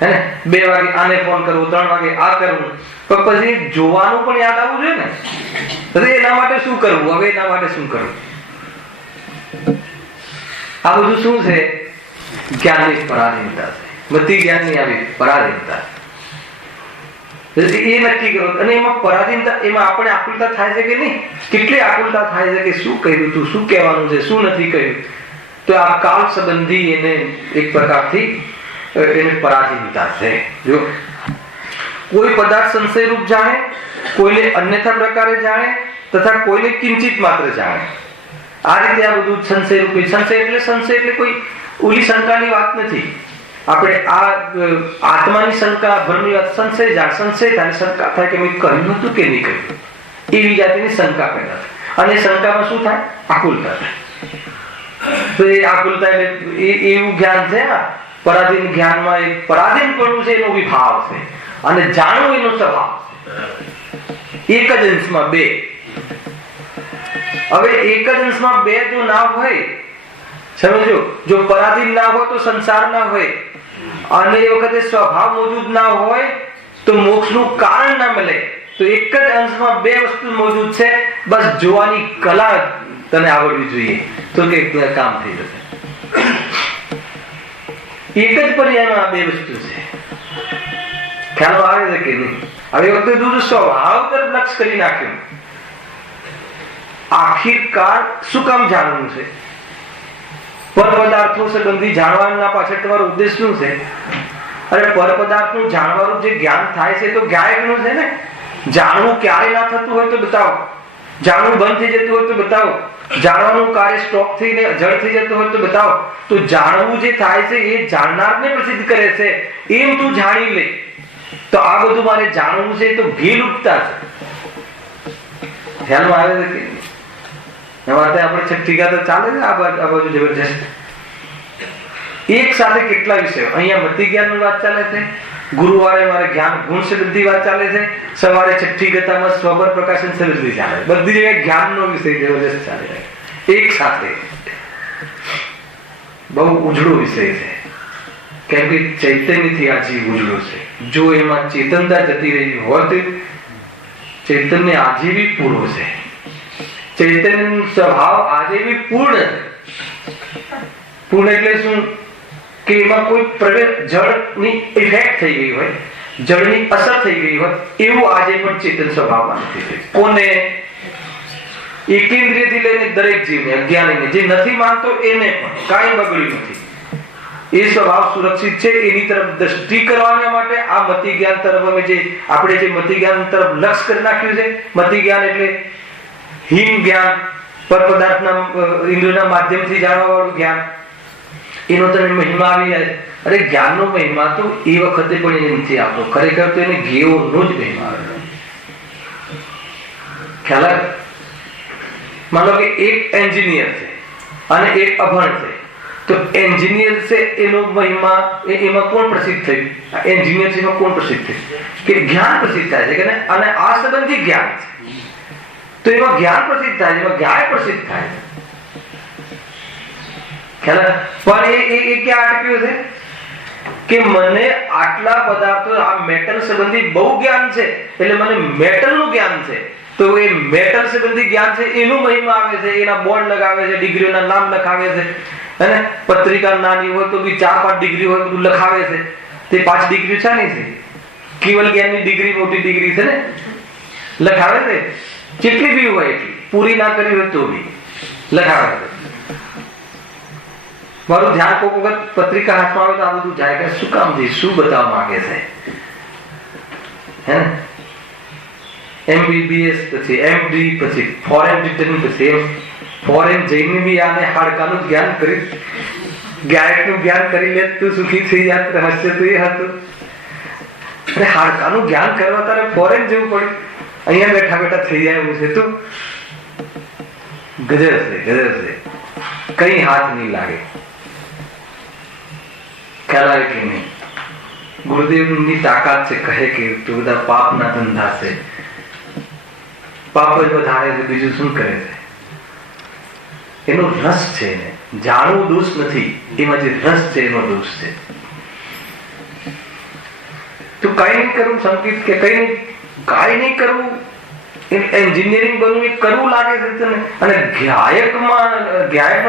હે ને 2 વાગે આને ફોન કરવો, 3 વાગે આ કરવું, પણ પછી જોવાનું પણ યાદ આવવું જોઈએ ને. અરે એના માટે શું કરવું, હવે એના માટે શું કરવું. આ બધું શું છે? જ્ઞાનની પરાધીનતા છે. બધી જ્ઞાનની આવી પરાધીનતા. એ નક્કી કરો. અને એમાં પરાધીનતા, એમાં આપણે આકુલતા થાય છે કે નહીં? કેટલી આકુલતા થાય છે કે શું કહ્યું તું, શું કહેવાનું છે, શું નથી કહ્યું. તો આ કાળ સંબંધી એને એક પ્રકારથી એની પરાધીનતા છે. જો કોઈ પદાર્થ સંશય રૂપ જાણે, કોઈને અન્યથા પ્રકારે જાણે, તથા કોઈને કિંચિત માત્ર જાણે. આ રીતે આ બધું સંશય રૂપે. સંશય એટલે કોઈ ઓલી શંકાની વાત નથી. આપણે આ આત્માની શંકા, ભ્રમની વાત, સંશય થાય, શંકા થાય કે મેં કહ્યું હતું કે નહીં કહ્યું, એવી જાતિની શંકા પેદા થાય. અને શંકામાં શું થાય? આકુલતા થાય. તો એ આકુલતા એટલે એવું જ્ઞાન છે. પરાધીન જ્ઞાનમાં એક પરાધીન પડવું છે એનો વિભાવ છે, અને જાણવું એનો સ્વભાવ. એક જ અંશમાં 2. હવે એક જ અંશમાં 2 જો ના હોય, સમજો, જો પરાધીન ના હોય તો સંસાર ના હોય, અને એ વખતે સ્વભાવ મોજૂદ ના હોય તો મોક્ષનું કારણ ના મળે. તો એક જ અંશમાં 2 વસ્તુ મોજૂદ છે, બસ જોવાની કલા તને આવડવી જોઈએ તો કે કામ થઈ જશે. એક જ પર્યાયમાં આ 2 વસ્તુ છે. ખ્યાલ આવે છે કે નહીં? હવે વખતે તું સ્વભાવ તરફ લક્ષ કરી નાખ્યું. આખિરકાર શું કામ જાણવું છે? પર પદાર્થો સંબંધી જાણવાના પાછળ તમારો ઉદ્દેશ શું છે? અરે પર પદાર્થનું જાણવાનું જે જ્ઞાન થાય છે તો જ્ઞાયકનું છે ને. જાણવું ક્યારે ના થતું હોય તો બતાવો, જાણવું બંધ થઈ જતું હોય તો બતાવો, જાણવાનું કાર્ય સ્ટોપ થઈને જળ થઈ જતું હોય તો બતાવો. તો જાણવું જે થાય છે એ જાણનારને પ્રસિદ્ધ કરે છે. એમ તું જાણી લે તો આ બધું મારે જાણવું છે તો ભીલ ઉઠતા છે. ધ્યાનમાં આવે છે કે આપણે છઠ્ઠી ગાતા ચાલે છે. આ બાજુ જબરજસ્ત એક સાથે કેટલા વિષયો. અહીંયા મતિ જ્ઞાનની વાત ચાલે છે, ગુરુવારે મારે જ્ઞાન ગુણ સંબંધી વાત ચાલે છે, સવારે છઠ્ઠી ગતામાં સ્વબર પ્રકાશન સંબંધી ચાલે. બધી જગ્યાએ જ્ઞાનનો વિષય જબરજસ્ત ચાલે એક સાથે. બહુ ઉજળો વિષય છે, કેમ કે ચૈતન્યથી આ જીવ ઉજળો છે. જો એમાં ચેતનતા જતી રહી હોત, ચૈતન્ય આજે બી પૂરો છે. ચૈતન્ય સ્વભાવ આજે બી પૂર્ણ. પૂર્ણ એટલે શું? કે એમાં કોઈ પ્રવેશ, જળની ઇફેક્ટ થઈ ગઈ હોય, જળની અસર થઈ ગઈ હોય, એવું આજે પણ ચેતન સ્વભાવમાં નથી. કોને? એકેન્દ્રિયથી લઈને દરેક જીવને, અજ્ઞાનીને, જે નથી માનતો એને પણ કાંઈ બગડ્યું નથી. એ સ્વભાવ સુરક્ષિત છે. એની તરફ દ્રષ્ટિ કરવાના માટે આ મતિ જ્ઞાન તરફ આપણે જે મતિ જ્ઞાન તરફ લક્ષ કરી નાખ્યું છે. મતિ જ્ઞાન એટલે હિમ જ્ઞાન, પર પદાર્થના ઇન્દ્રિયોના માધ્યમથી જાણવા વાળું જ્ઞાન. એનો તમે મહિમા આવી જાય. અરે જ્ઞાનનો મહિમા તો એ વખતે પણ એને નથી આવતો. ખરેખર તો એને જ્ઞેયોનો જ મહિમા આવે. ખ્યાલ આવે? માનો કે એક એન્જિનિયર છે અને એક અભણ છે. તો એન્જિનિયર છે એનો મહિમા એમાં કોણ પ્રસિદ્ધ થયું? એન્જિનિયર છે એમાં કોણ પ્રસિદ્ધ થયું? કે જ્ઞાન પ્રસિદ્ધ થાય છે કે અને આ સંબંધી જ્ઞાન છે તો એમાં જ્ઞાન પ્રસિદ્ધ થાય છે, એમાં જ્ઞાન પ્રસિદ્ધ થાય છે. પણ એ ક્યાં અટક્યું છે કે મને આટલા પદાર્થો આ મેટલ સંબંધી બહુ જ્ઞાન છે એટલે મને મેટલ નું જ્ઞાન છે, તો એ મેટલ સંબંધી જ્ઞાન છે એનું મહિમા આવે છે, એના બોર્ડ લગાવે છે, ડિગ્રીઓના નામ લખાવે છે, અને પત્રિકા નાની હોય તો બી 4-5 ડિગ્રી હોય બધું લખાવે છે. તે 5 ડિગ્રી છે નહીં છે, કેવલ જ્ઞાનની ડિગ્રી મોટી ડિગ્રી છે ને, લખાવે છે જેટલી બી હોય એટલી, પૂરી ના કરી હોય તો બી લખાવે છે. મારું ધ્યાન કોઈક વખત પત્રિકા હાથમાં આવે તો આ બધું જાય કે શું કામ છે, શું બતાવવા માંગે છે, હે MBBS પછી MD પછી ફોરેન રિટર્ન પછી ફોરેન જઈને બી આને હાડકાનું જ્ઞાન કરી ગાયકનું જ્ઞાન કરી લે તું સુખી થઈ જાત. રહસ્ય તો એ હતું અરે હાડકાનું જ્ઞાન કરવા તારે ફોરેન જવું પડ્યું, અહીંયા બેઠા બેઠા થઈ જાય એવું છે. તું ગજર છે કઈ હાથ નહીં લાગે. ખ્યાલ આવે કે નહીં? ગુરુદેવની તાકાત છે, કહે કે તું બધા પાપના ધંધા છે, પાપ જ વધારે છે, બીજું શું કરે છે? એનો રસ છે ને, જાણવું દોષ નથી, એમાં જે રસ છે એનો દોષ છે. તું કઈ નહીં કરવું સંકેત કે કઈ નહીં કરવું, એન્જિનિયરિંગ બનવું એ કરવું લાગે છે તને, અને ગાયકનો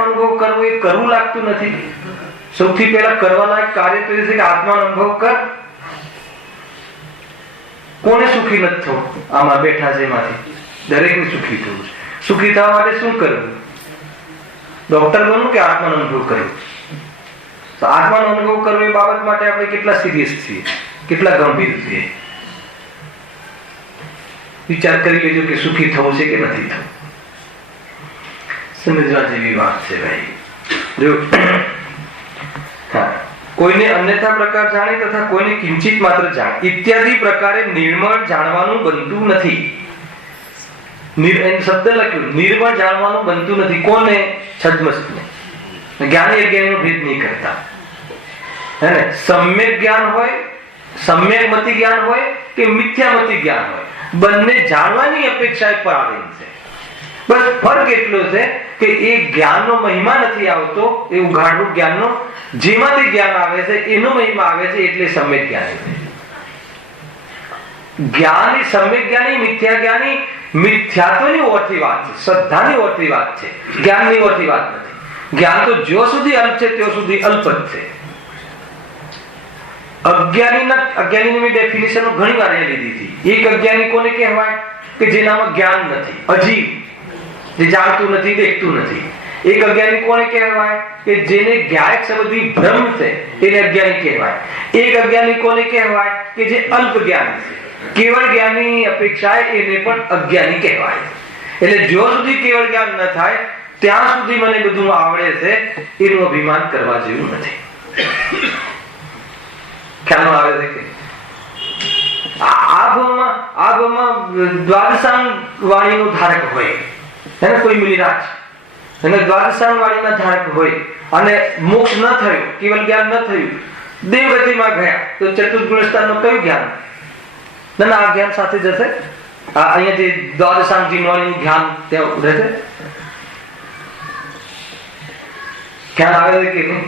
અનુભવ કરવો એ કરવું લાગતું નથી. સૌથી પહેલા કરવા લાયક કાર્ય તો એ છે કે આત્માનો અનુભવ કર. કોને સુખી નથી થવું? આમાં બેઠા છે એમાંથી દરેકને સુખી થવું છે. સુખી થવા માટે શું કરવું? ડોક્ટર બનવું કે આત્માનો અનુભવ કરવો? તો આત્માનો અનુભવ કરવો એ બાબત માટે આપણે કેટલા સિરિયસ છીએ, કેટલા ગંભીર છીએ? વિચાર કરી લેજો કે સુખી થવું છે કે નથી થવું. સમજવા જેવી વાત છે ભાઈ. જો કોઈને અન્યથા પ્રકાર જાણે તથા કોઈને કિંચિત માત્ર જાણે ઇત્યાદિ પ્રકારે નિર્મળ જાણવાનું બનતું નથી. શબ્દ લખ્યું, નિર્મળ જાણવાનું બનતું નથી. કોને? છદ્મસને. જ્ઞાની અજ્ઞાનીનો ભેદ નહીં કરતા. હે ને? સમ્યક જ્ઞાન હોય, સમ્યક મતિ જ્ઞાન હોય કે મિથ્યામતિ જ્ઞાન હોય, બંને જાણવાની અપેક્ષા પરાધીન છે. બસ ફરક એટલો છે કે એ જ્ઞાનનો મહિમા નથી આવતો, એ ઉઘાડનું જ્ઞાનનો જેમાંથી જ્ઞાન આવે છે એનો મહિમા આવે છે, એટલે સમ્યક જ્ઞાની છે. જ્ઞાની સમ્યક જ્ઞાની મિથ્યા જ્ઞાની મિથ્યાત્વની ઓળખી વાત છે, શ્રદ્ધાની ઓળખી વાત છે, જ્ઞાનની ઓળખી વાત નથી. જ્ઞાન તો જ્યાં સુધી અલ્પ છે ત્યાં સુધી અલ્પ જ છે. અજ્ઞાનીની મેં ડેફિનેશન ઘણી વાર લીધી હતી. એક અજ્ઞાની કોને કહેવાય? કે જેનામાં જ્ઞાન નથી, અજીબ, જે જાણતું નથી, દેખતું નથી. એક અજ્ઞાની કોને કહેવાય? કે જેને જ્ઞાયક સંબંધી ભ્રમ છે, એને અજ્ઞાની કહેવાય. એક અજ્ઞાની કોને કહેવાય? કે જે અલ્પ જ્ઞાન છે, કેવળ જ્ઞાનની અપેક્ષાએ એને પણ અજ્ઞાની કહેવાય. એટલે જ્યાં સુધી કેવળ જ્ઞાન ન થાય ત્યાં સુધી મને બધું આવડે છે એનું અભિમાન કરવા જેવું નથી. ખ્યાલ આવે છે કે આભમાં દ્વાદશાંગ વાણીનો ધારક હોય, એને કોઈ મિલિરાજ એને દ્વાદશાંગ વાણીના ધારક હોય અને મોક્ષ ન થયું, કેવલ જ્ઞાન ન થયું, દેવગતિમાં ગયા તો ચતુર્ગુણ સ્થાનનું કયું જ્ઞાન? ના, આ જ્ઞાન સાથે જશે. અહીંયા જે દ્વાદશાંગજી વાણીનું જ્ઞાન ત્યાં રહેશે. ખ્યાલ આવે છે કે નહીં?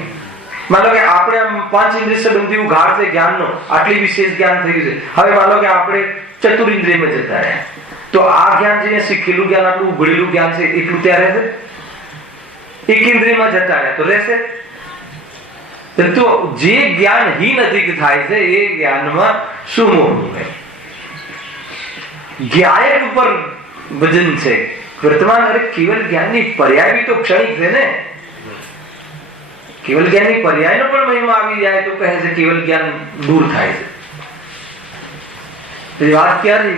માનો કે આપણે આમ 5 ઇન્દ્રિય સંબંધી ઉઘાડ છે જ્ઞાનનો, આટલી વિશેષ જ્ઞાન થયું છે. હવે માનો કે આપણે ચતુરિન્દ્રિયમાં જતા રહ્યા તો આ જ્ઞાન જે શીખેલું જ્ઞાન, આટલું ઉઘડેલું જ્ઞાન છે એટલું ત્યાં રહેશે? એક ઇન્દ્રિયમાં જતા રહ્યા તો રહેશે? તો જે જ્ઞાન હીન અધિક થાય છે એ જ્ઞાનમાં શું મોહવું હોય? જ્ઞાયક ઉપર વજન છે વર્તમાન. અરે કેવલ જ્ઞાનની પર્યાય તો ક્ષણિક છે ને. કેવલ જ્ઞાનની પર્યાયનો પણ મહિમા આવી જાય તો કહે છે કેવલ જ્ઞાન દૂર થાય છે. વાત ક્યારે?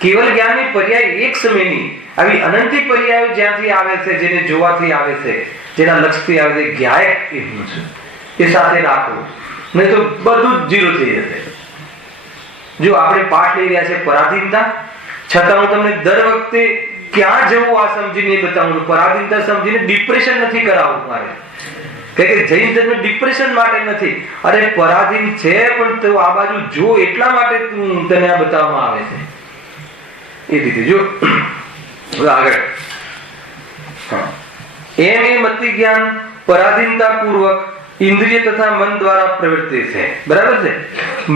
કેવલ જ્ઞાનની પર્યાય એક સમયની આવી અનંતી પર્યાયો જ્યાંથી આવે છે, જેને જોવાથી આવે છે, જેના લક્ષ્યથી આવે છે, જ્ઞાયક એવું છે એ સાથે રાખવું, નહીં તો બધું જ જીરો થઈ જશે. જો આપણે પાઠ લઈ રહ્યા છે પરાધીનતા, છતાં હું તમને દર વખતે ક્યાં જવું આ સમજીને બતાવું, પરાધીનતા સમજીને ડિપ્રેશન નથી કરાવવું મારે, કે જૈન ધર્મ ડિપ્રેશન માટે નથી. અરે પરાધીન છે પણ તું આ બાજુ જો એટલા માટે તું તને આ બતાવવામાં આવે છે. એ રીતે જો આગળ એમ એ મતિ જ્ઞાન પરાધીનતા પૂર્વક ઇન્દ્રિય તથા મન દ્વારા પ્રવૃત્તિ છે. બરાબર છે.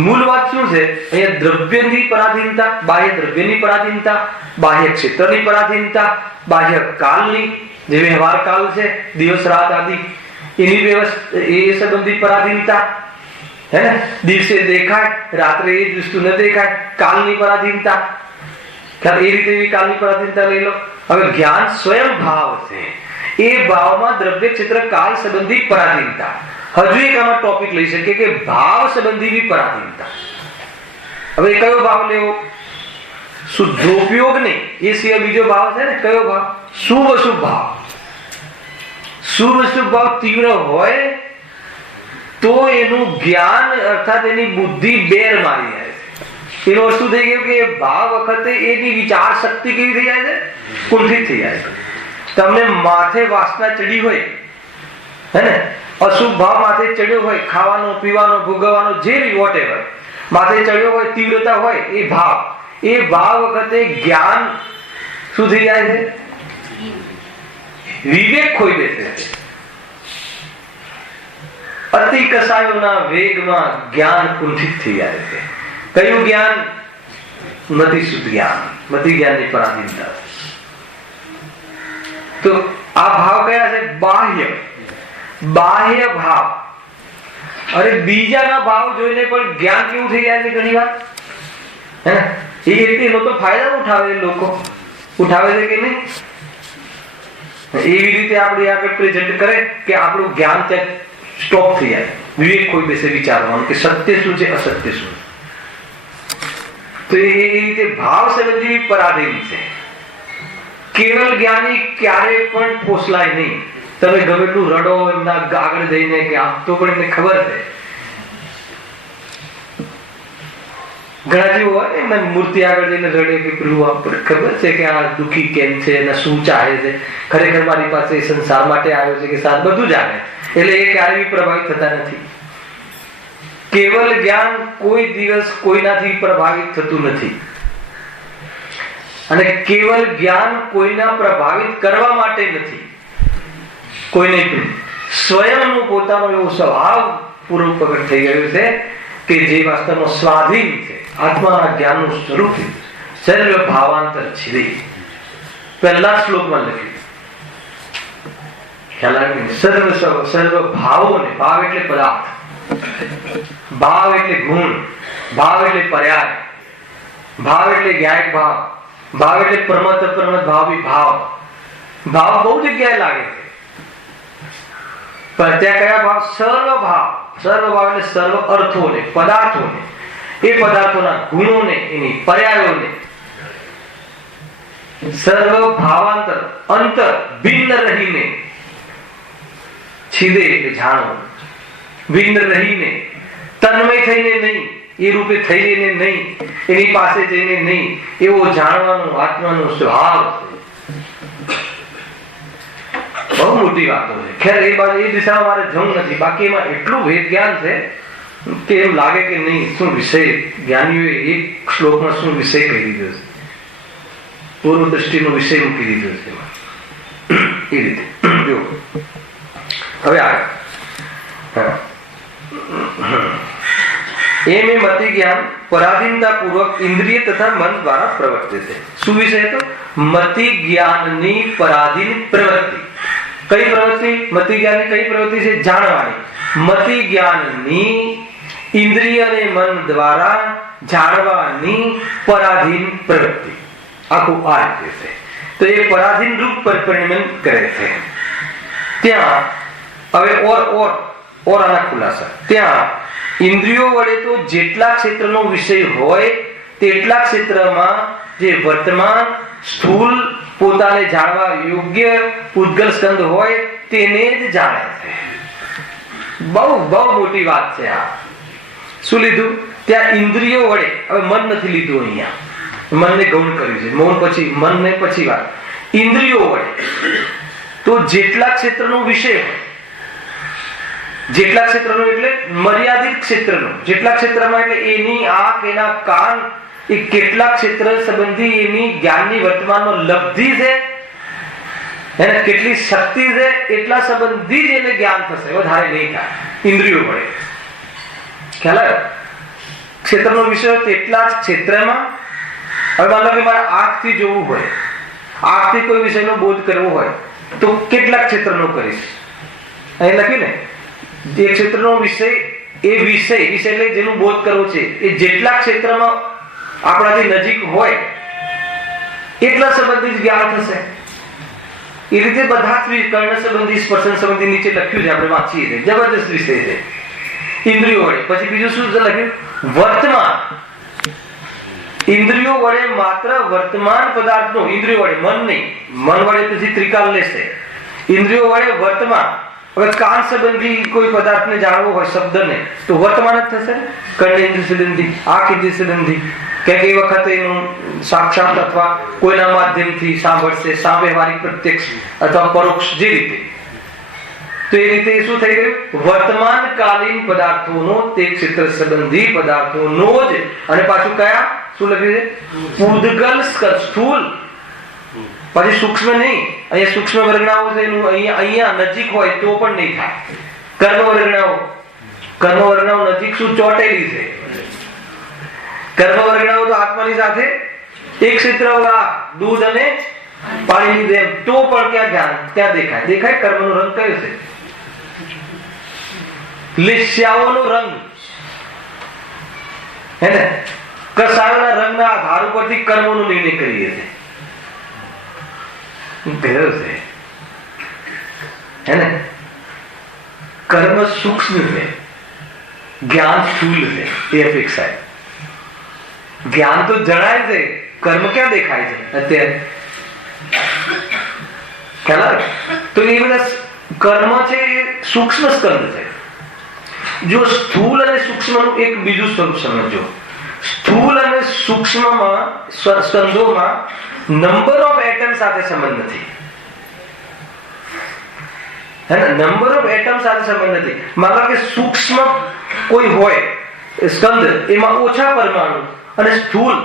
મૂળ વાત શું છે? અહીંયા દ્રવ્યની પરાધીનતા, બાહ્ય દ્રવ્યની પરાધીનતા, બાહ્ય ક્ષેત્રની પરાધીનતા, બાહ્ય કાલની જે વ્યવહાર કાલ છે, દિવસ રાત આદિ એની વ્યવસ્થા, એ સંબંધી પરાધીનતા હે ને, દિવસે દેખાય રાત્રે એ જ વસ્તુ ન દેખાય, કાલની પરાધીનતા, એ રીતે એવી કાલની પરાધીનતા લઈ લો. હવે જ્ઞાન સ્વયં ભાવ છે, એ ભાવમાં દ્રવ્ય ક્ષેત્ર કાલ સંબંધી પરાધીનતા. હજુ એક આમાં ટોપિક લઈ શકીએ કે ભાવ સંબંધી પરાધીનતા. હવે કયો ભાવ લેવો? શુદ્ધોપયોગ નહીં, એ સિવાય બીજો ભાવ છે ને, કયો ભાવ? શુભ અશુભ ભાવ. શુભ અશુભ ભાવ તીવ્ર હોય તો એનું જ્ઞાન અર્થાત એની બુદ્ધિ બેર મારી જાય છે. એનો અર્થ શું થઈ ગયો કે ભાવ વખતે એની વિચાર શક્તિ કેવી થઈ જાય છે? કુંઠિત થઈ જાય છે. તમને માથે વાસના ચડી હોય હે ને, અશુભ ભાવ માથે ચડ્યો હોય, ખાવાનો પીવાનો ભોગવવાનો જે વોટેવર માથે ચડ્યો હોય, તીવ્રતા હોય, એ ભાવ વખતે જ્ઞાન શું થઈ જાય છે? વિવેક ખોઈ બેસે છે. અતિ કસાયોના વેગમાં જ્ઞાન કુંઠિત થઈ જાય છે. કયું જ્ઞાન? મતિ શુદ્ધ જ્ઞાન, મતિ જ્ઞાનની પરાધીનતા. તો આ ભાવ કયા છે? બાહ્ય ભાવ. અરે બીજાના ભાવ જોઈને પણ જ્ઞાન કેવું થઈ જાય છે ઘણી વાર હે ને, એ એનો તો ફાયદો ઉઠાવે લોકો, ઉઠાવે છે કે નહીં? એવી રીતે આપણે આગળ પ્રેઝન્ટ કરે કે આપણું જ્ઞાન ત્યાં સ્ટોપ થઈ જાય, વિવેક કોઈ બેસે વિચારવાનું કે સત્ય શું છે, અસત્ય શું. તો એ રીતે ભાવ સંબંધી પરાધીન છે. કેવલ જ્ઞાની ક્યારે પણ ફોસલાય નહીં. તમે ગમે એટલું રડો એમના આગળ જઈને કે આમ, તો પણ એમને ખબર છે. ઘણા જેવું હોય એમને મૂર્તિ આગળ જઈને રડે કે પેલું આપણે ખબર છે કે આ દુઃખી કેમ છે અને શું ચાહે છે, ખરેખર મારી પાસે સંસાર માટે આવ્યો છે કે સાથ, બધું જાણે. એટલે એ ક્યારેય પ્રભાવિત થતા નથી. કેવલ જ્ઞાન કોઈ દિવસ કોઈનાથી પ્રભાવિત થતું નથી. અને કેવલ જ્ઞાન કોઈના પ્રભાવિત કરવા માટે નથી. કોઈને સ્વયંનું પોતાનો એવો સ્વભાવ પૂરો પ્રગટ થઈ ગયો છે કે જે વાસ્તવમાં સ્વાધીન છે. આત્માના જ્ઞાનનું સ્વરૂપ સર્વ ભાવાંતર છે. પહેલા શ્લોકમાં લખ્યું ખ્યાલ આવે? સર્વ ભાવોને, ભાવ એટલે પદાર્થ, ભાવ એટલે ગુણ, ભાવ એટલે પર્યાય, ભાવ એટલે જ્ઞાયક ભાવ, ભાવ એટલે પ્રમત અપ્રમત ભાવી ભાવ. ભાવ બહુ જગ્યાએ લાગે છે, પણ ત્યાં કયા ભાવ? સર્વ ભાવ. સર્વ ભાવ એટલે સર્વ અર્થોને, પદાર્થોને, એ પદાર્થોના ગુણોને, એની પર્યાયોને, સર્વ ભાવાંતર અંતર ભિન્ન રહીને, છિદે એટલે જાણો, ભિન્ન રહીને, તન્મય થઈને નહીં, એ રૂપે થઈને નહીં, એની પાસે જઈને નહીં, એવો જાણવાનો આત્માનો સ્વભાવ છે. બહુ મોટી વાતો છે. ખેર એ બાજુ એ દિશામાં મારે જવું નથી. બાકી એમાં એટલું ભેદ જ્ઞાન છે કે એમ લાગે કે નહીં, શું વિષય જ્ઞાનીઓએ એક શ્લોકમાં શું વિષય કહી દીધો છે, પૂર્વ દ્રષ્ટિનો વિષય મૂકી દીધો છે એમાં. એ રીતે જો હવે આગળ એમ એ મતિ જ્ઞાન પરાધીનતા પૂર્વક ઇન્દ્રિય તથા મન દ્વારા પ્રવર્તે છે. શું વિષય? તો મતિ જ્ઞાનની પરાધીન પ્રવૃત્તિ. કઈ પ્રવૃત્તિ? મતિ જ્ઞાનની કઈ પ્રવૃત્તિ છે? જાણવાની. મતિ જ્ઞાનની ઇન્દ્રિય અને મન દ્વારા જાણવાની પરાધીન પ્રવૃત્તિ. આખું આ રીતે છે. તો એ પરાધીન રૂપ પરિણમન કરે છે. ત્યાં હવે ઓર આના ખુલાસા. ત્યાં ઇન્દ્રિયો વડે તો જેટલા ક્ષેત્રનો વિષય હોય તેટલા ક્ષેત્રમાં જે વર્તમાન સ્થૂલ પોતાને જાણવા યોગ્ય ઉદ્ગલ સ્કંદ હોય તેને જ જાણે છે. બહુ મોટી વાત છે આ. શું લીધું? ત્યાં ઇન્દ્રિયો વડે, હવે મન નથી લીધું અહીંયા, મનને ગૌણ કર્યું છે. મૌન પછી મનને પછી વાત ઇન્દ્રિયો વડે. તો જેટલા ક્ષેત્રનો વિષય હોય, જેટલા ક્ષેત્રનો એટલે મર્યાદિત ક્ષેત્રનો, જેટલા ક્ષેત્રમાં એટલે એની આંખ, એના કાન, એ કેટલા ક્ષેત્ર સંબંધી એની જ્ઞાનની વર્તમાનમાં લબ્ધિ છે, એને કેટલી શક્તિ છે, એટલા સંબંધી જ એને જ્ઞાન થશે, વધારે નહીં થાય ઇન્દ્રિયો વડે. ખ્યાલ આવ્યો? ક્ષેત્રનો વિષય તેટલા જ ક્ષેત્રમાં. હવે માનો કે મારે આંખથી જોવું હોય, આંખથી કોઈ વિષયનો બોધ કરવો હોય તો કેટલા ક્ષેત્રનો કરીશ? અહીં લખ્યું ને, જે ક્ષેત્રનો વિષય, એ વિષય એટલે જેનું બોધ કરવો છે, એ જેટલા ક્ષેત્રમાં આપણાથી નજીક હોય એટલા સંબંધી જ જ્ઞાન થશે. એ રીતે બધા જ કર્ણ સંબંધી, સ્પર્શન સંબંધી નીચે લખ્યું છે, આપણે વાંચીએ છીએ. જબરદસ્ત વિષય છે ઇન્દ્રિયો વડે. પછી બીજું શું લખ્યું? વર્તમાન. ઇન્દ્રિયો વડે માત્ર વર્તમાન પદાર્થનો, ઇન્દ્રિયો વડે, મન નહીં, મન વડે પછી ત્રિકાલ લેશે. ઇન્દ્રિયો વડે વર્તમાન. હવે કાન સંબંધી કોઈ પદાર્થને જાણવો હોય, શબ્દને, તો વર્તમાન જ થશે. કર્ણેન્દ્રિય સંબંધી, આંખ ઇન્દ્રિય સંબંધી, કે એ વખતે એનું સાક્ષાત અથવા કોઈના માધ્યમથી સાંભળશે, સાવ્યવહારિક પ્રત્યક્ષ અથવા પરોક્ષ, જે રીતે. તો એ રીતે શું થઈ ગયું? વર્તમાન કાલીન પદાર્થોનો, તે ક્ષેત્ર સંબંધી પદાર્થોનો જ. અને પાછું કયા? શું લખ્યું છે? પૂદગલ સ્થૂલ. પછી સૂક્ષ્મ નહીં. અહીંયા સૂક્ષ્મ વર્ગણાઓ છે, એનું અહીંયા નજીક હોય તો પણ નહીં થાય. કર્મ વર્ગણાઓ, કર્મ વર્ગણાઓ નજીક શું ચોટેલી છે. કર્મ વર્ગણાઓ તો આત્માની સાથે એક ક્ષેત્ર, દૂધ અને પાણીની જેમ, તો પણ ક્યાં ધ્યાન, ક્યાં દેખાય? દેખાય કર્મનો રંગ કયો છે? લીસ્યાઓનો રંગ, હે ને? કસાયોના રંગના આધાર ઉપરથી કર્મોનો નિર્ણય કરીએ છીએ. ગયો છે, હે ને? કર્મ સૂક્ષ્મ છે, જ્ઞાન સ્થૂલ છે. એ અપેક્ષા. જ્ઞાન તો જણાય છે, કર્મ ક્યાં દેખાય છે અત્યારે? ખ્યાલ? તો એ બધા કર્મ છે એ સૂક્ષ્મ સ્કંદ છે. જો સ્થૂલ અને સૂક્ષ્મનું એક બીજું સ્વરૂપ સમજો. સ્થૂલ અને સૂક્ષ્મમાં, સ્કંદોમાં નંબર ઓફ એટમ સાથે સંબંધ નથી. હે ને? નંબર ઓફ એટમ સાથે સંબંધ નથી. માનો કે સૂક્ષ્મ કોઈ હોય સ્કંદ, એમાં ઓછા પરમાણુ, અને સ્થૂળ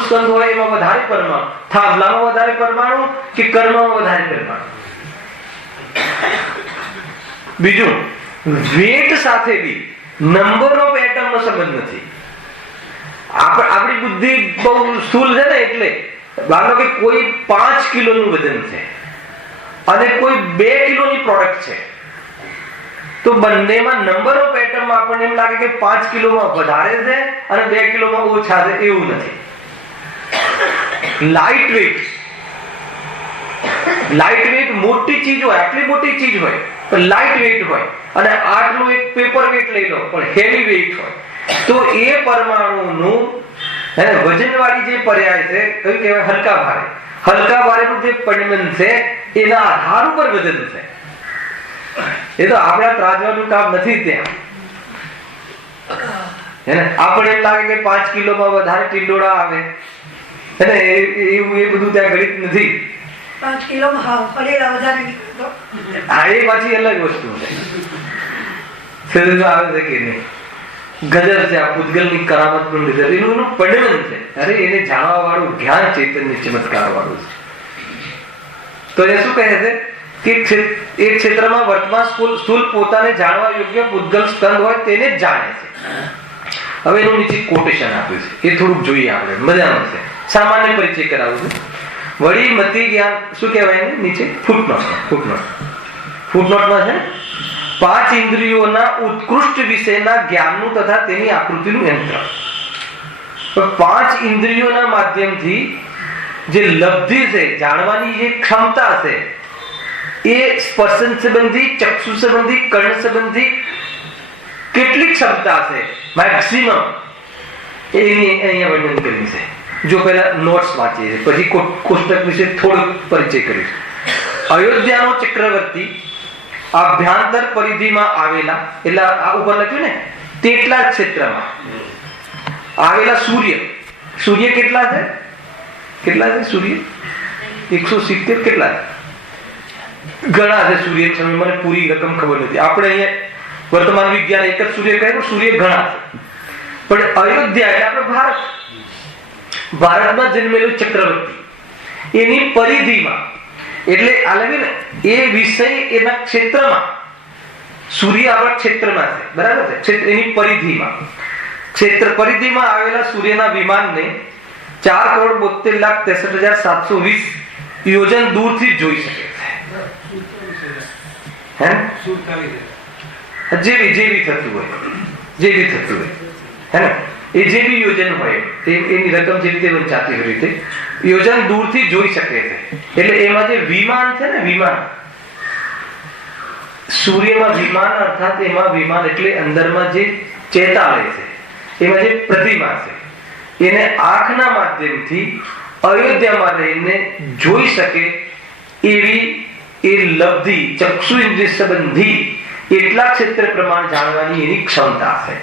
સ્કંદ હોય એમાં વધારે પરમાણુ. થાંભલામાં વધારે પરમાણુ કે કર્મમાં વધારે પરમાણુ? બીજું, વેટ સાથે બી નંબર ઓફ એટમ નો સંબંધ નથી. આપણી બુદ્ધિ બહુ સ્થૂલ છે ને, એટલે માનો કે કોઈ 5 કિલોનું વજન છે અને કોઈ 2 કિલોની પ્રોડક્ટ છે, તો બંનેમાં નંબર ઓફ એટમ આપણને એમ લાગે કે 5 કિલોમાં વધારે છે અને 2 કિલોમાં ઓછા છે, એવું નથી. લાઇટ વેટ મોટી ચીજ હોય, આટલી મોટી ચીજ હોય પણ લાઇટ વેટ હોય, અને આટલું એક પેપર વેટ લઈ લો પણ હેવી વેટ હોય, તો એ પરમાણુનું વજનવાળી જે પર્યાય છે, કયું કહેવાય? હલકા ભારે. હલકા ભારેનું જે પરિમાણ છે એના આધાર ઉપર વજન છે. એ તો આપણા ત્રાજવાનું કામ નથી ત્યાં. આપણે એમ લાગે કે 5 કિલોમાં વધારે ટીંડોળા આવે, એવું એ બધું ત્યાં ગણિત નથી. 5 કિલોમાં પડેલા વધારે નીકળતો. હા, એ પાછી અલગ વસ્તુ છે. શરીરમાં આવે છે કે નહીં? ગજર છે, આ પૂતગલની કરામત નું ગજર, એનું પરિણામ છે. અરે એને જાણવા વાળું જ્ઞાન ચૈતન્ય ચમત્કાર વાળું છે. તો એ શું કહે છે કે એક ક્ષેત્રમાં વર્તમાન સ્થૂલ પોતાને જાણવા યોગ્ય પૂતગલ સ્કંદ હોય તેને જ જાણે છે. હવે એનું નીચે કોટેશન આપ્યું છે, એ થોડુંક જોઈએ આપણે, મજાનું છે. સામાન્ય પરિચય કરાવું છું. વળી મતિ જ્ઞાન શું કહેવાય નીચે? ફૂટનોટમાં છે 5 ઇન્દ્રિયોના ઉત્કૃષ્ટ વિષયના જ્ઞાનનું તથા તેની આકૃતિનું યંત્ર. 5 ઇન્દ્રિયોના માધ્યમથી જે લબ્ધિ છે, જાણવાની જે ક્ષમતા છે, એ સ્પર્શન સંબંધી, ચક્ષુ સંબંધી, કર્ણ સંબંધી કેટલી ક્ષમતા છે મેક્સિમમ, એની અહીંયા વર્ણન કર્યું છે. જો પહેલા નોટ્સ વાંચીએ, પછી કોષ્ટક વિશે થોડોક પરિચય કરીશું. અયોધ્યાનો ચક્રવર્તી અભ્યાંતર પરિધિમાં આવેલા, એટલે આ ઉપર લખ્યું ને, તેટલા ક્ષેત્રમાં આવેલા સૂર્ય કેટલા છે? કેટલા છે સૂર્ય? 170 કેટલા ઘણા છે સૂર્ય સમય, મને પૂરી રકમ ખબર નથી. આપણે અહીંયા વર્તમાન વિજ્ઞાન એક જ સૂર્ય કહે, સૂર્ય ઘણા છે. પણ અયોધ્યા એટલે આપણે ભારતમાં જન્મેલું ચક્રવર્તી એની પરિધિમાં, એટલે આ લાગે ને એ વિષય એના ક્ષેત્રમાં, સૂર્ય આપણા ક્ષેત્રમાં છે, બરાબર છે, ક્ષેત્ર એની પરિધિમાં, ક્ષેત્ર પરિધિમાં આવેલા સૂર્યના વિમાનને 4,72,63,720 યોજન દૂરથી જોઈ શકે છે. જેવી થતું હોય હે ને, એ જે બી યોજન હોય એની રકમ જે રીતે વંચાતી હોય રીતે યોજન દૂરથી જોઈ શકે છે. એટલે એમાં જે વિમાન છે ને, વિમાન સૂર્યમાં વિમાન, અર્થાત એમાં વિમાન એટલે અંદરમાં જે ચેતાલય છે, એમાં જે પ્રતિમા છે, એને આંખના માધ્યમથી અયોધ્યામાં રહીને જોઈ શકે એવી એ લબ્ધિ, ચક્ષુ ઇન્દ્રિય સંબંધી એટલા ક્ષેત્ર પ્રમાણ જાણવાની એની ક્ષમતા છે.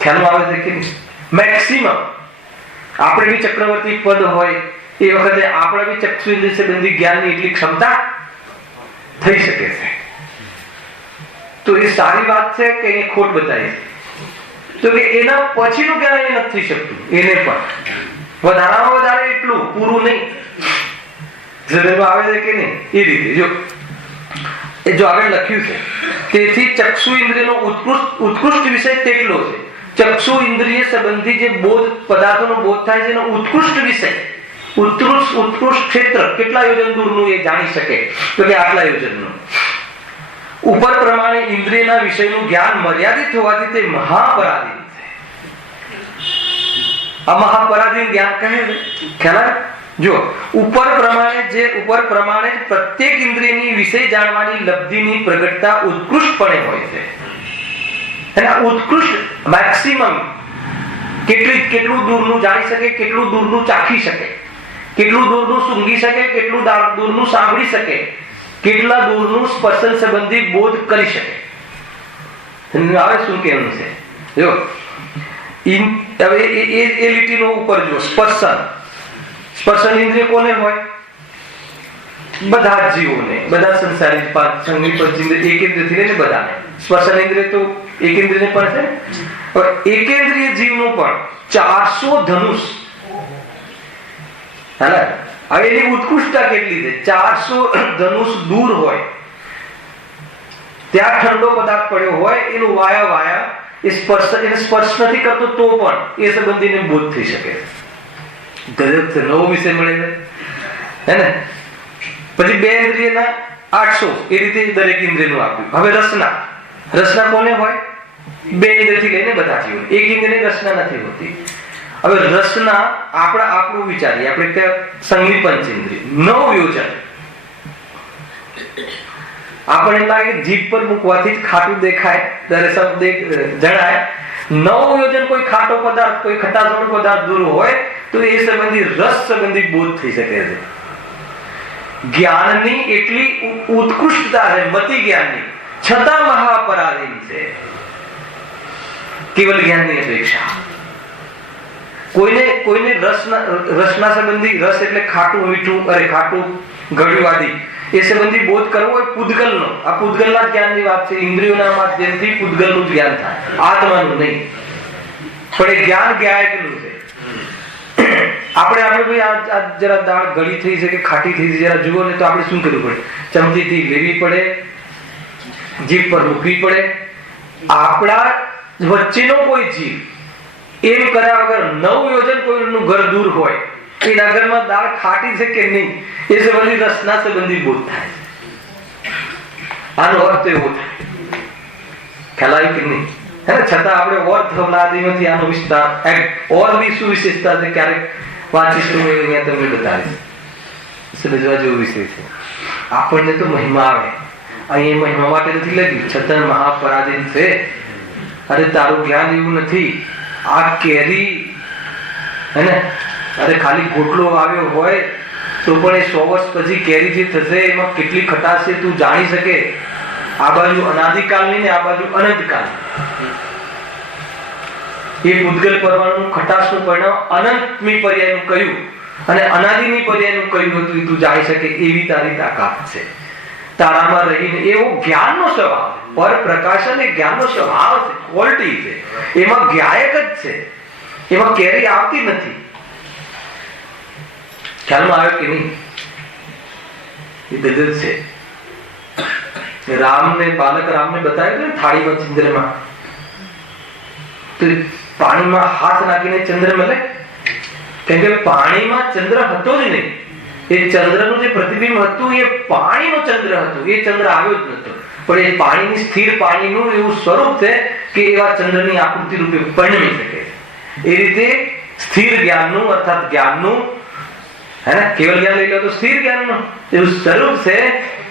ખ્યાલ આવે છે કે મેક્સિમમ આપણે બી ચક્રવર્તી પદ હોય એ વખતે આપણે બી ચક્ષુ ઇન્દ્રિય સંબંધી જ્ઞાનની એટલી ક્ષમતા થઈ શકે છે. તો એ સારી વાત છે કે એ ખોટ બતાવી છે? તો કે એના પછીનું જ્ઞાન એ નથી થઈ શકતું. એને પણ વધારામાં વધારે એટલું પૂરું નહીં આવે છે કે નહીં, એ રીતે જો આગળ લખ્યું છે, તેથી ચક્ષુ ઇન્દ્રિયનો ઉત્કૃષ્ટ વિષય તેટલો છે. ચક્ષુ ઇન્દ્રિય સંબંધી જે બોધ પદાર્થોનો બોધ થાય છે એનો ઉત્કૃષ્ટ વિષય, ઉત્કૃષ્ટ ક્ષેત્ર કેટલા યોજન દૂરનું એ જાણી શકે, તો કે આટલા યોજનનું. ઉપર પ્રમાણે ઇન્દ્રિયના વિષયનું જ્ઞાન મર્યાદિત હોવાથી તે મહાપરાધીન છે. આ મહાપરાધીન જ્ઞાન કહે છે. ખ્યાલ જો ઉપર પ્રમાણે પ્રત્યેક ઇન્દ્રિયની વિષય જાણવાની લબ્ધિની પ્રગટતા ઉત્કૃષ્ટપણે હોય છે. અને ઉત્કૃષ્ટ મેક્સિમમ કેટલું દૂરનું જાણી શકે, કેટલું દૂરનું ચાખી શકે, કેટલું દૂરનું સૂંઘી શકે, કેટલું દૂરનું સાંભળી શકે, કેટલા દૂરનું સ્પર્શન સંબંધી બોધ કરી શકે. હવે શું કહેવું છે જો હવે એ લીટીનો ઉપર જો સ્પર્શન ઇન્દ્રિય કોને હોય? બધા જ જીવોને, બધા સંસારી સંગી પંચેન્દ્રિય એક ઇન્દ્રિયથી લઈને બધાને. સ્પર્શન ઇન્દ્રિય તો એક ઇન્દ્રિયને પણ છે. હવે એકેન્દ્રિય જીવનું પણ 400 ધનુષ. હવે એની ઉત્કૃષ્ટતા કેટલી છે? 400 ધનુષ દૂર હોય, ત્યાં ઠંડો પદાર્થ પડ્યો હોય, એનું વાયા એ સ્પર્શ નથી કરતો તો પણ એ સંબંધીને બોધ થઈ શકે. ગજબ છે, નવો વિષય મળે છે હે ને. પછી બે ઇન્દ્રિયના 800 એ રીતે દરેક ઇન્દ્રિયનું આપ્યું. હવે રસના કોને હોય? બે ઇન્દ્રિયથી લઈને બધા જીવો. એક ઇન્દ્રિયની રસના નથી હોતી. હવે રસના આપણું વિચારીએ આપણે કે સંગી પંચેન્દ્રિય 9 યોજન. આપણે લાગે જીભ પર મૂકવાથી જ ખાટું દેખાય, જણાય. 9 યોજન કોઈ ખાટો પદાર્થ, કોઈ ખટાશવાળો પદાર્થ દૂર હોય તો એ સંબંધી રસ સંબંધી બોધ થઈ શકે છે. જ્ઞાનની એટલી ઉત્કૃષ્ટતા છે, મતિ જ્ઞાનની, છતાં મહાપરાધીન છે કેવલ જ્ઞાનની અપેક્ષા. કોઈને રસના સંબંધી, રસ એટલે ખાટું મીઠું, ખાટું ગળ્યું આદિ એ સંબંધી બોધ કરવો હોય પૂતગલનો. આ પૂતગલના જ્ઞાનની વાત છે. ઇન્દ્રિયોના માધ્યમથી પૂતગલનું જ્ઞાન થાય, આત્માનું નહીં. પણ એ જ્ઞાન કેટલું છે? આપણે ભાઈ આ જરા દાળ ગળી થઈ છે કે ખાટી થઈ છે જરા જુઓ ને, તો આપણે શું કરવું પડે? ચમચીથી લેવી પડે, જીભ પર મૂકવી પડે. આપણા વચ્ચેનો કોઈ જીવ એમ કર્યા વગર 9 યોજન કોઈનું ઘર દૂર હોય, એ નગરમાં દાળ ખાટી છે કે નહીં એ સંબંધી રસના સંબંધી બોધ થાય. આનો અર્થ એવો થાય. ખ્યાલ આવી કે નહીં? છતાં આપણે અર્થવલાદીમાંથી આનો વિસ્તાર ઓર બી શું વિશેષતા છે ક્યારેક વાંચીશું, અહીંયા તમને બતાવીશ. સમજવા જેવો વિષય છે. આપણને તો મહિમા આવે, અહીંયા મહિમા માટે નથી લખ્યું, છતાં મહાપરાધીન છે. અરે તારું જ્ઞાન એવું નથી. આ કેરી હે ને, અરે ખાલી ગોટલો આવ્યો હોય તો પણ એ 100 વર્ષ પછી કેરી જે થશે એમાં કેટલી ખટાશ છે તું જાણી શકે. આ બાજુ અનાદિકાળની ને આ બાજુ અનંતકાળ. એ પૂતગલ પરમાણુ ખટાશનું પરિણામ અનંતમી પર્યાયનું કહ્યું અને અનાદિની પર્યાયનું કહ્યું હતું તું જાણી શકે એવી તારી તાકાત છે. તારામાં રહીને એવો જ્ઞાનનો સ્વભાવ, પર પ્રકાશન એ જ્ઞાનનો સ્વભાવ છે, ક્વોલિટી છે. એમાં જ્ઞાયક જ છે, એમાં કેરી આવતી નથી. ખ્યાલમાં આવ્યો કે નહીં? એ ગજબ છે. બાલક રામને બતાવ્યું ને થાળીમાં ચંદ્રમાં, તો પાણીમાં હાથ નાખીને ચંદ્ર મળે? કેમ કે પાણીમાં ચંદ્ર હતો જ નહીં. એ ચંદ્રનું જે પ્રતિબિંબ હતું એ પાણીનો ચંદ્ર હતો, એ ચંદ્ર આવ્યો જ નતો. પણ એ પાણીની સ્થિર પાણીનું એવું સ્વરૂપ છે કે એવા ચંદ્રની આકૃતિ રૂપે પરિણમી શકે. એ રીતે સ્થિર જ્ઞાનનું અર્થાત જ્ઞાનનું, હે ને, કેવલ જ્ઞાન લઈ લો તો સ્થિર જ્ઞાનનું એવું સ્વરૂપ છે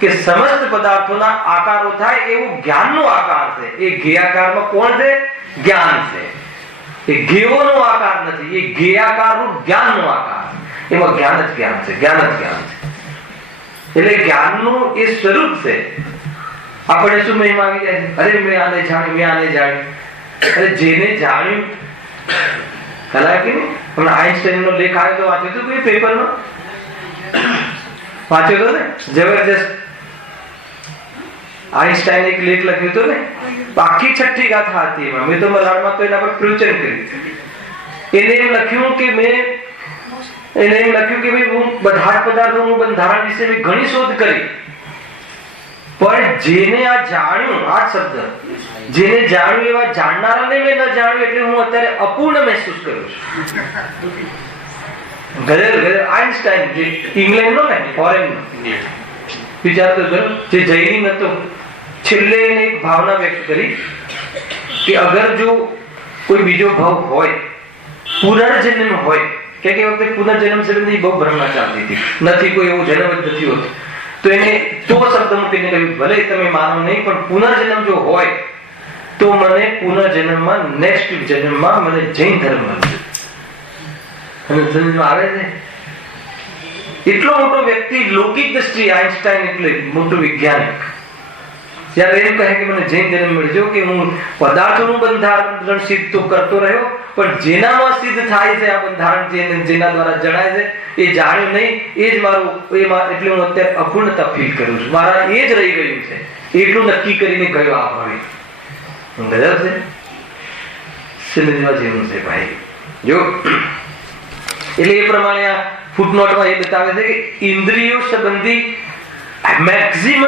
કે સમસ્ત પદાર્થોના આકારો થાય એવું જ્ઞાનનો આકાર છે. એ જ્ઞેયાકારમાં કોણ છે? જ્ઞાન છે. એ જ્ઞેયોનો આકાર નથી, એ જ્ઞેયાકારનું જ્ઞાનનો આકાર. એમાં જ્ઞાન જ જ્ઞાન છે, જ્ઞાન જ જ્ઞાન છે. એટલે જ્ઞાનનું એ સ્વરૂપ છે. આપણે શું મહિમા આવી જાય? અરે મેં આને જાણ્યું, મેં આને જાણ્યું. અરે જેને જાણ્યું કલા કે નહીં. હમણાં આઈન્સ્ટાઈન નો લેખ આવ્યો તો વાંચ્યો હતો કોઈ પેપરમાં? વાંચ્યો હતો ને? જબરજસ્ત. આઈન્સ્ટાઈને એક લેખ લખ્યો હતો ને, આખી છઠ્ઠી ગાથા હતી એમાં. મેં તો મલાડમાં તો એના પર પ્રવચન કર્યું. એને એમ લખ્યું કે ભાઈ હું બધા જ પદાર્થોનું બંધારણ વિશે મેં ઘણી શોધ કરી, પણ જેને આ જાણ્યું, આ શબ્દ જેને જાણ્યું એવા જાણનારાને મેં ન જાણ્યું, એટલે હું અત્યારે અપૂર્ણ મહેસૂસ કરું છું. આઈન્સ્ટાઈન જે ઇંગ્લેન્ડનો ને, ફોરેનનો, વિચાર તો કરો, જે જૈની હતો, છેલ્લે એને એક ભાવના વ્યક્ત કરી કે અગર જો કોઈ બીજો ભાવ હોય, પુનર્જન્મ હોય, કે વખતે પુનર્જન્મ સંબંધી બહુ ભ્રમણા ચાલતી હતી, નથી કોઈ એવો જન્મ જ નથી હોતો, તો એને તો શબ્દ મૂકીને કહ્યું ભલે તમે માનો નહીં, પણ પુનર્જન્મ જો હોય તો મને પુનર્જન્મમાં નેક્સ્ટ જન્મમાં મને જૈન ધર્મ મળશે. અને સમજમાં આવે છે? એટલો મોટો વ્યક્તિ, લૌકિક દ્રષ્ટિ, આઈન્સ્ટાઈન એટલે મોટો વૈજ્ઞાનિક, જ્યારે એમ કહે કે મને જૈન જન્મ મળ્યો, કે હું પદાર્થોનું બંધારણ સિદ્ધ તો કરતો રહ્યો, પણ જેનામાં સિદ્ધ થાય છે આ બંધારણ, જેના દ્વારા જણાય છે એ જાણ્યું નહીં, એ જ મારું, એટલે હું અત્યારે અપૂર્ણતા ફીલ કરું છું. મારા એ જ રહી ગયું છે, એટલું નક્કી કરીને ગયો આ ભાવી. ગજબ છે, સમજવા જેવું છે ભાઈ. જો એટલે એ પ્રમાણે આ ફૂટનોટમાં એ બતાવે છે કે ઇન્દ્રિયો સંબંધી મેક્સિમમ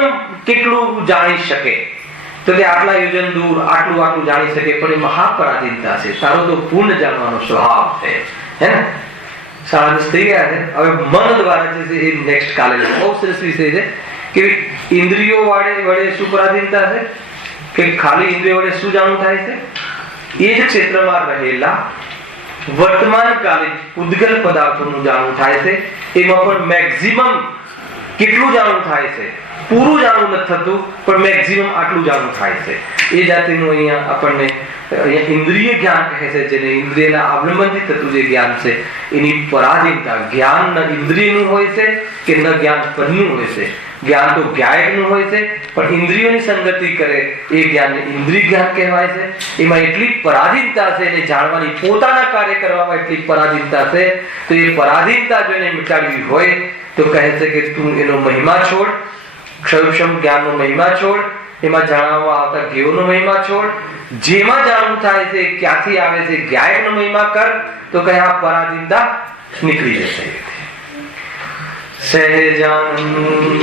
કેટલું જાણી શકે, તો કે આટલા યોજન દૂર આટલું જાણી શકે, પણ એ મહાપરાધીનતા છે. તારો તો પૂર્ણ જાણવાનો સ્વભાવ છે, હે ને? 10:30 થઈ ગયા છે. હવે મન દ્વારા જે છે એ નેક્સ્ટ કાલે બહુ સરસ વિષય છે કે ઇન્દ્રિયો વડે શું પરાધીનતા છે, કે ખાલી ઇન્દ્રિયો વડે શું જાણવું થાય છે? એ જ ક્ષેત્રમાં રહેલા વર્તમાન કાલે ઉદ્ગલ પદાર્થોનું જાણવું થાય છે. એમાં પણ મેક્સિમમ કેટલું જાણવું થાય છે? પૂરું જાણવું નથી થતું, પણ મેક્સિમમ આટલું જાણવું થાય છે. એ જાતિનું અહીંયા આપણને ઇન્દ્રિય જ્ઞાન કહે છે, જેને ઇન્દ્રિયના અવલંબનથી થતું જે જ્ઞાન છે એની પરાધીનતા. જ્ઞાન ન ઇન્દ્રિયનું હોય છે કે ન જ્ઞાન પરનું હોય છે. જ્ઞાન તો જ્ઞાયકનું હોય છે, પણ ઇન્દ્રિયોની સંગતિ કરે એ જ્ઞાનને ઇન્દ્રિય જ્ઞાન કહેવાય છે. એમાં એટલી પરાધીનતા છે, એને જાણવાની, પોતાના કાર્ય કરવામાં એટલી પરાધીનતા છે. તો એ પરાધીનતા જો એને મિટાડવી હોય તો કહે છે કે તું એનો મહિમા છોડ, ક્ષયક્ષમ જ્ઞાનનો મહિમા છોડ, એમાં જાણવામાં આવતા જ્ઞેયોનો મહિમા છોડ, જેમાં જાણવું થાય છે ક્યાંથી આવે છે જ્ઞાયકનો મહિમા કર, તો કહે આ પરાધીનતા નીકળી જશે. સહેજાનંદી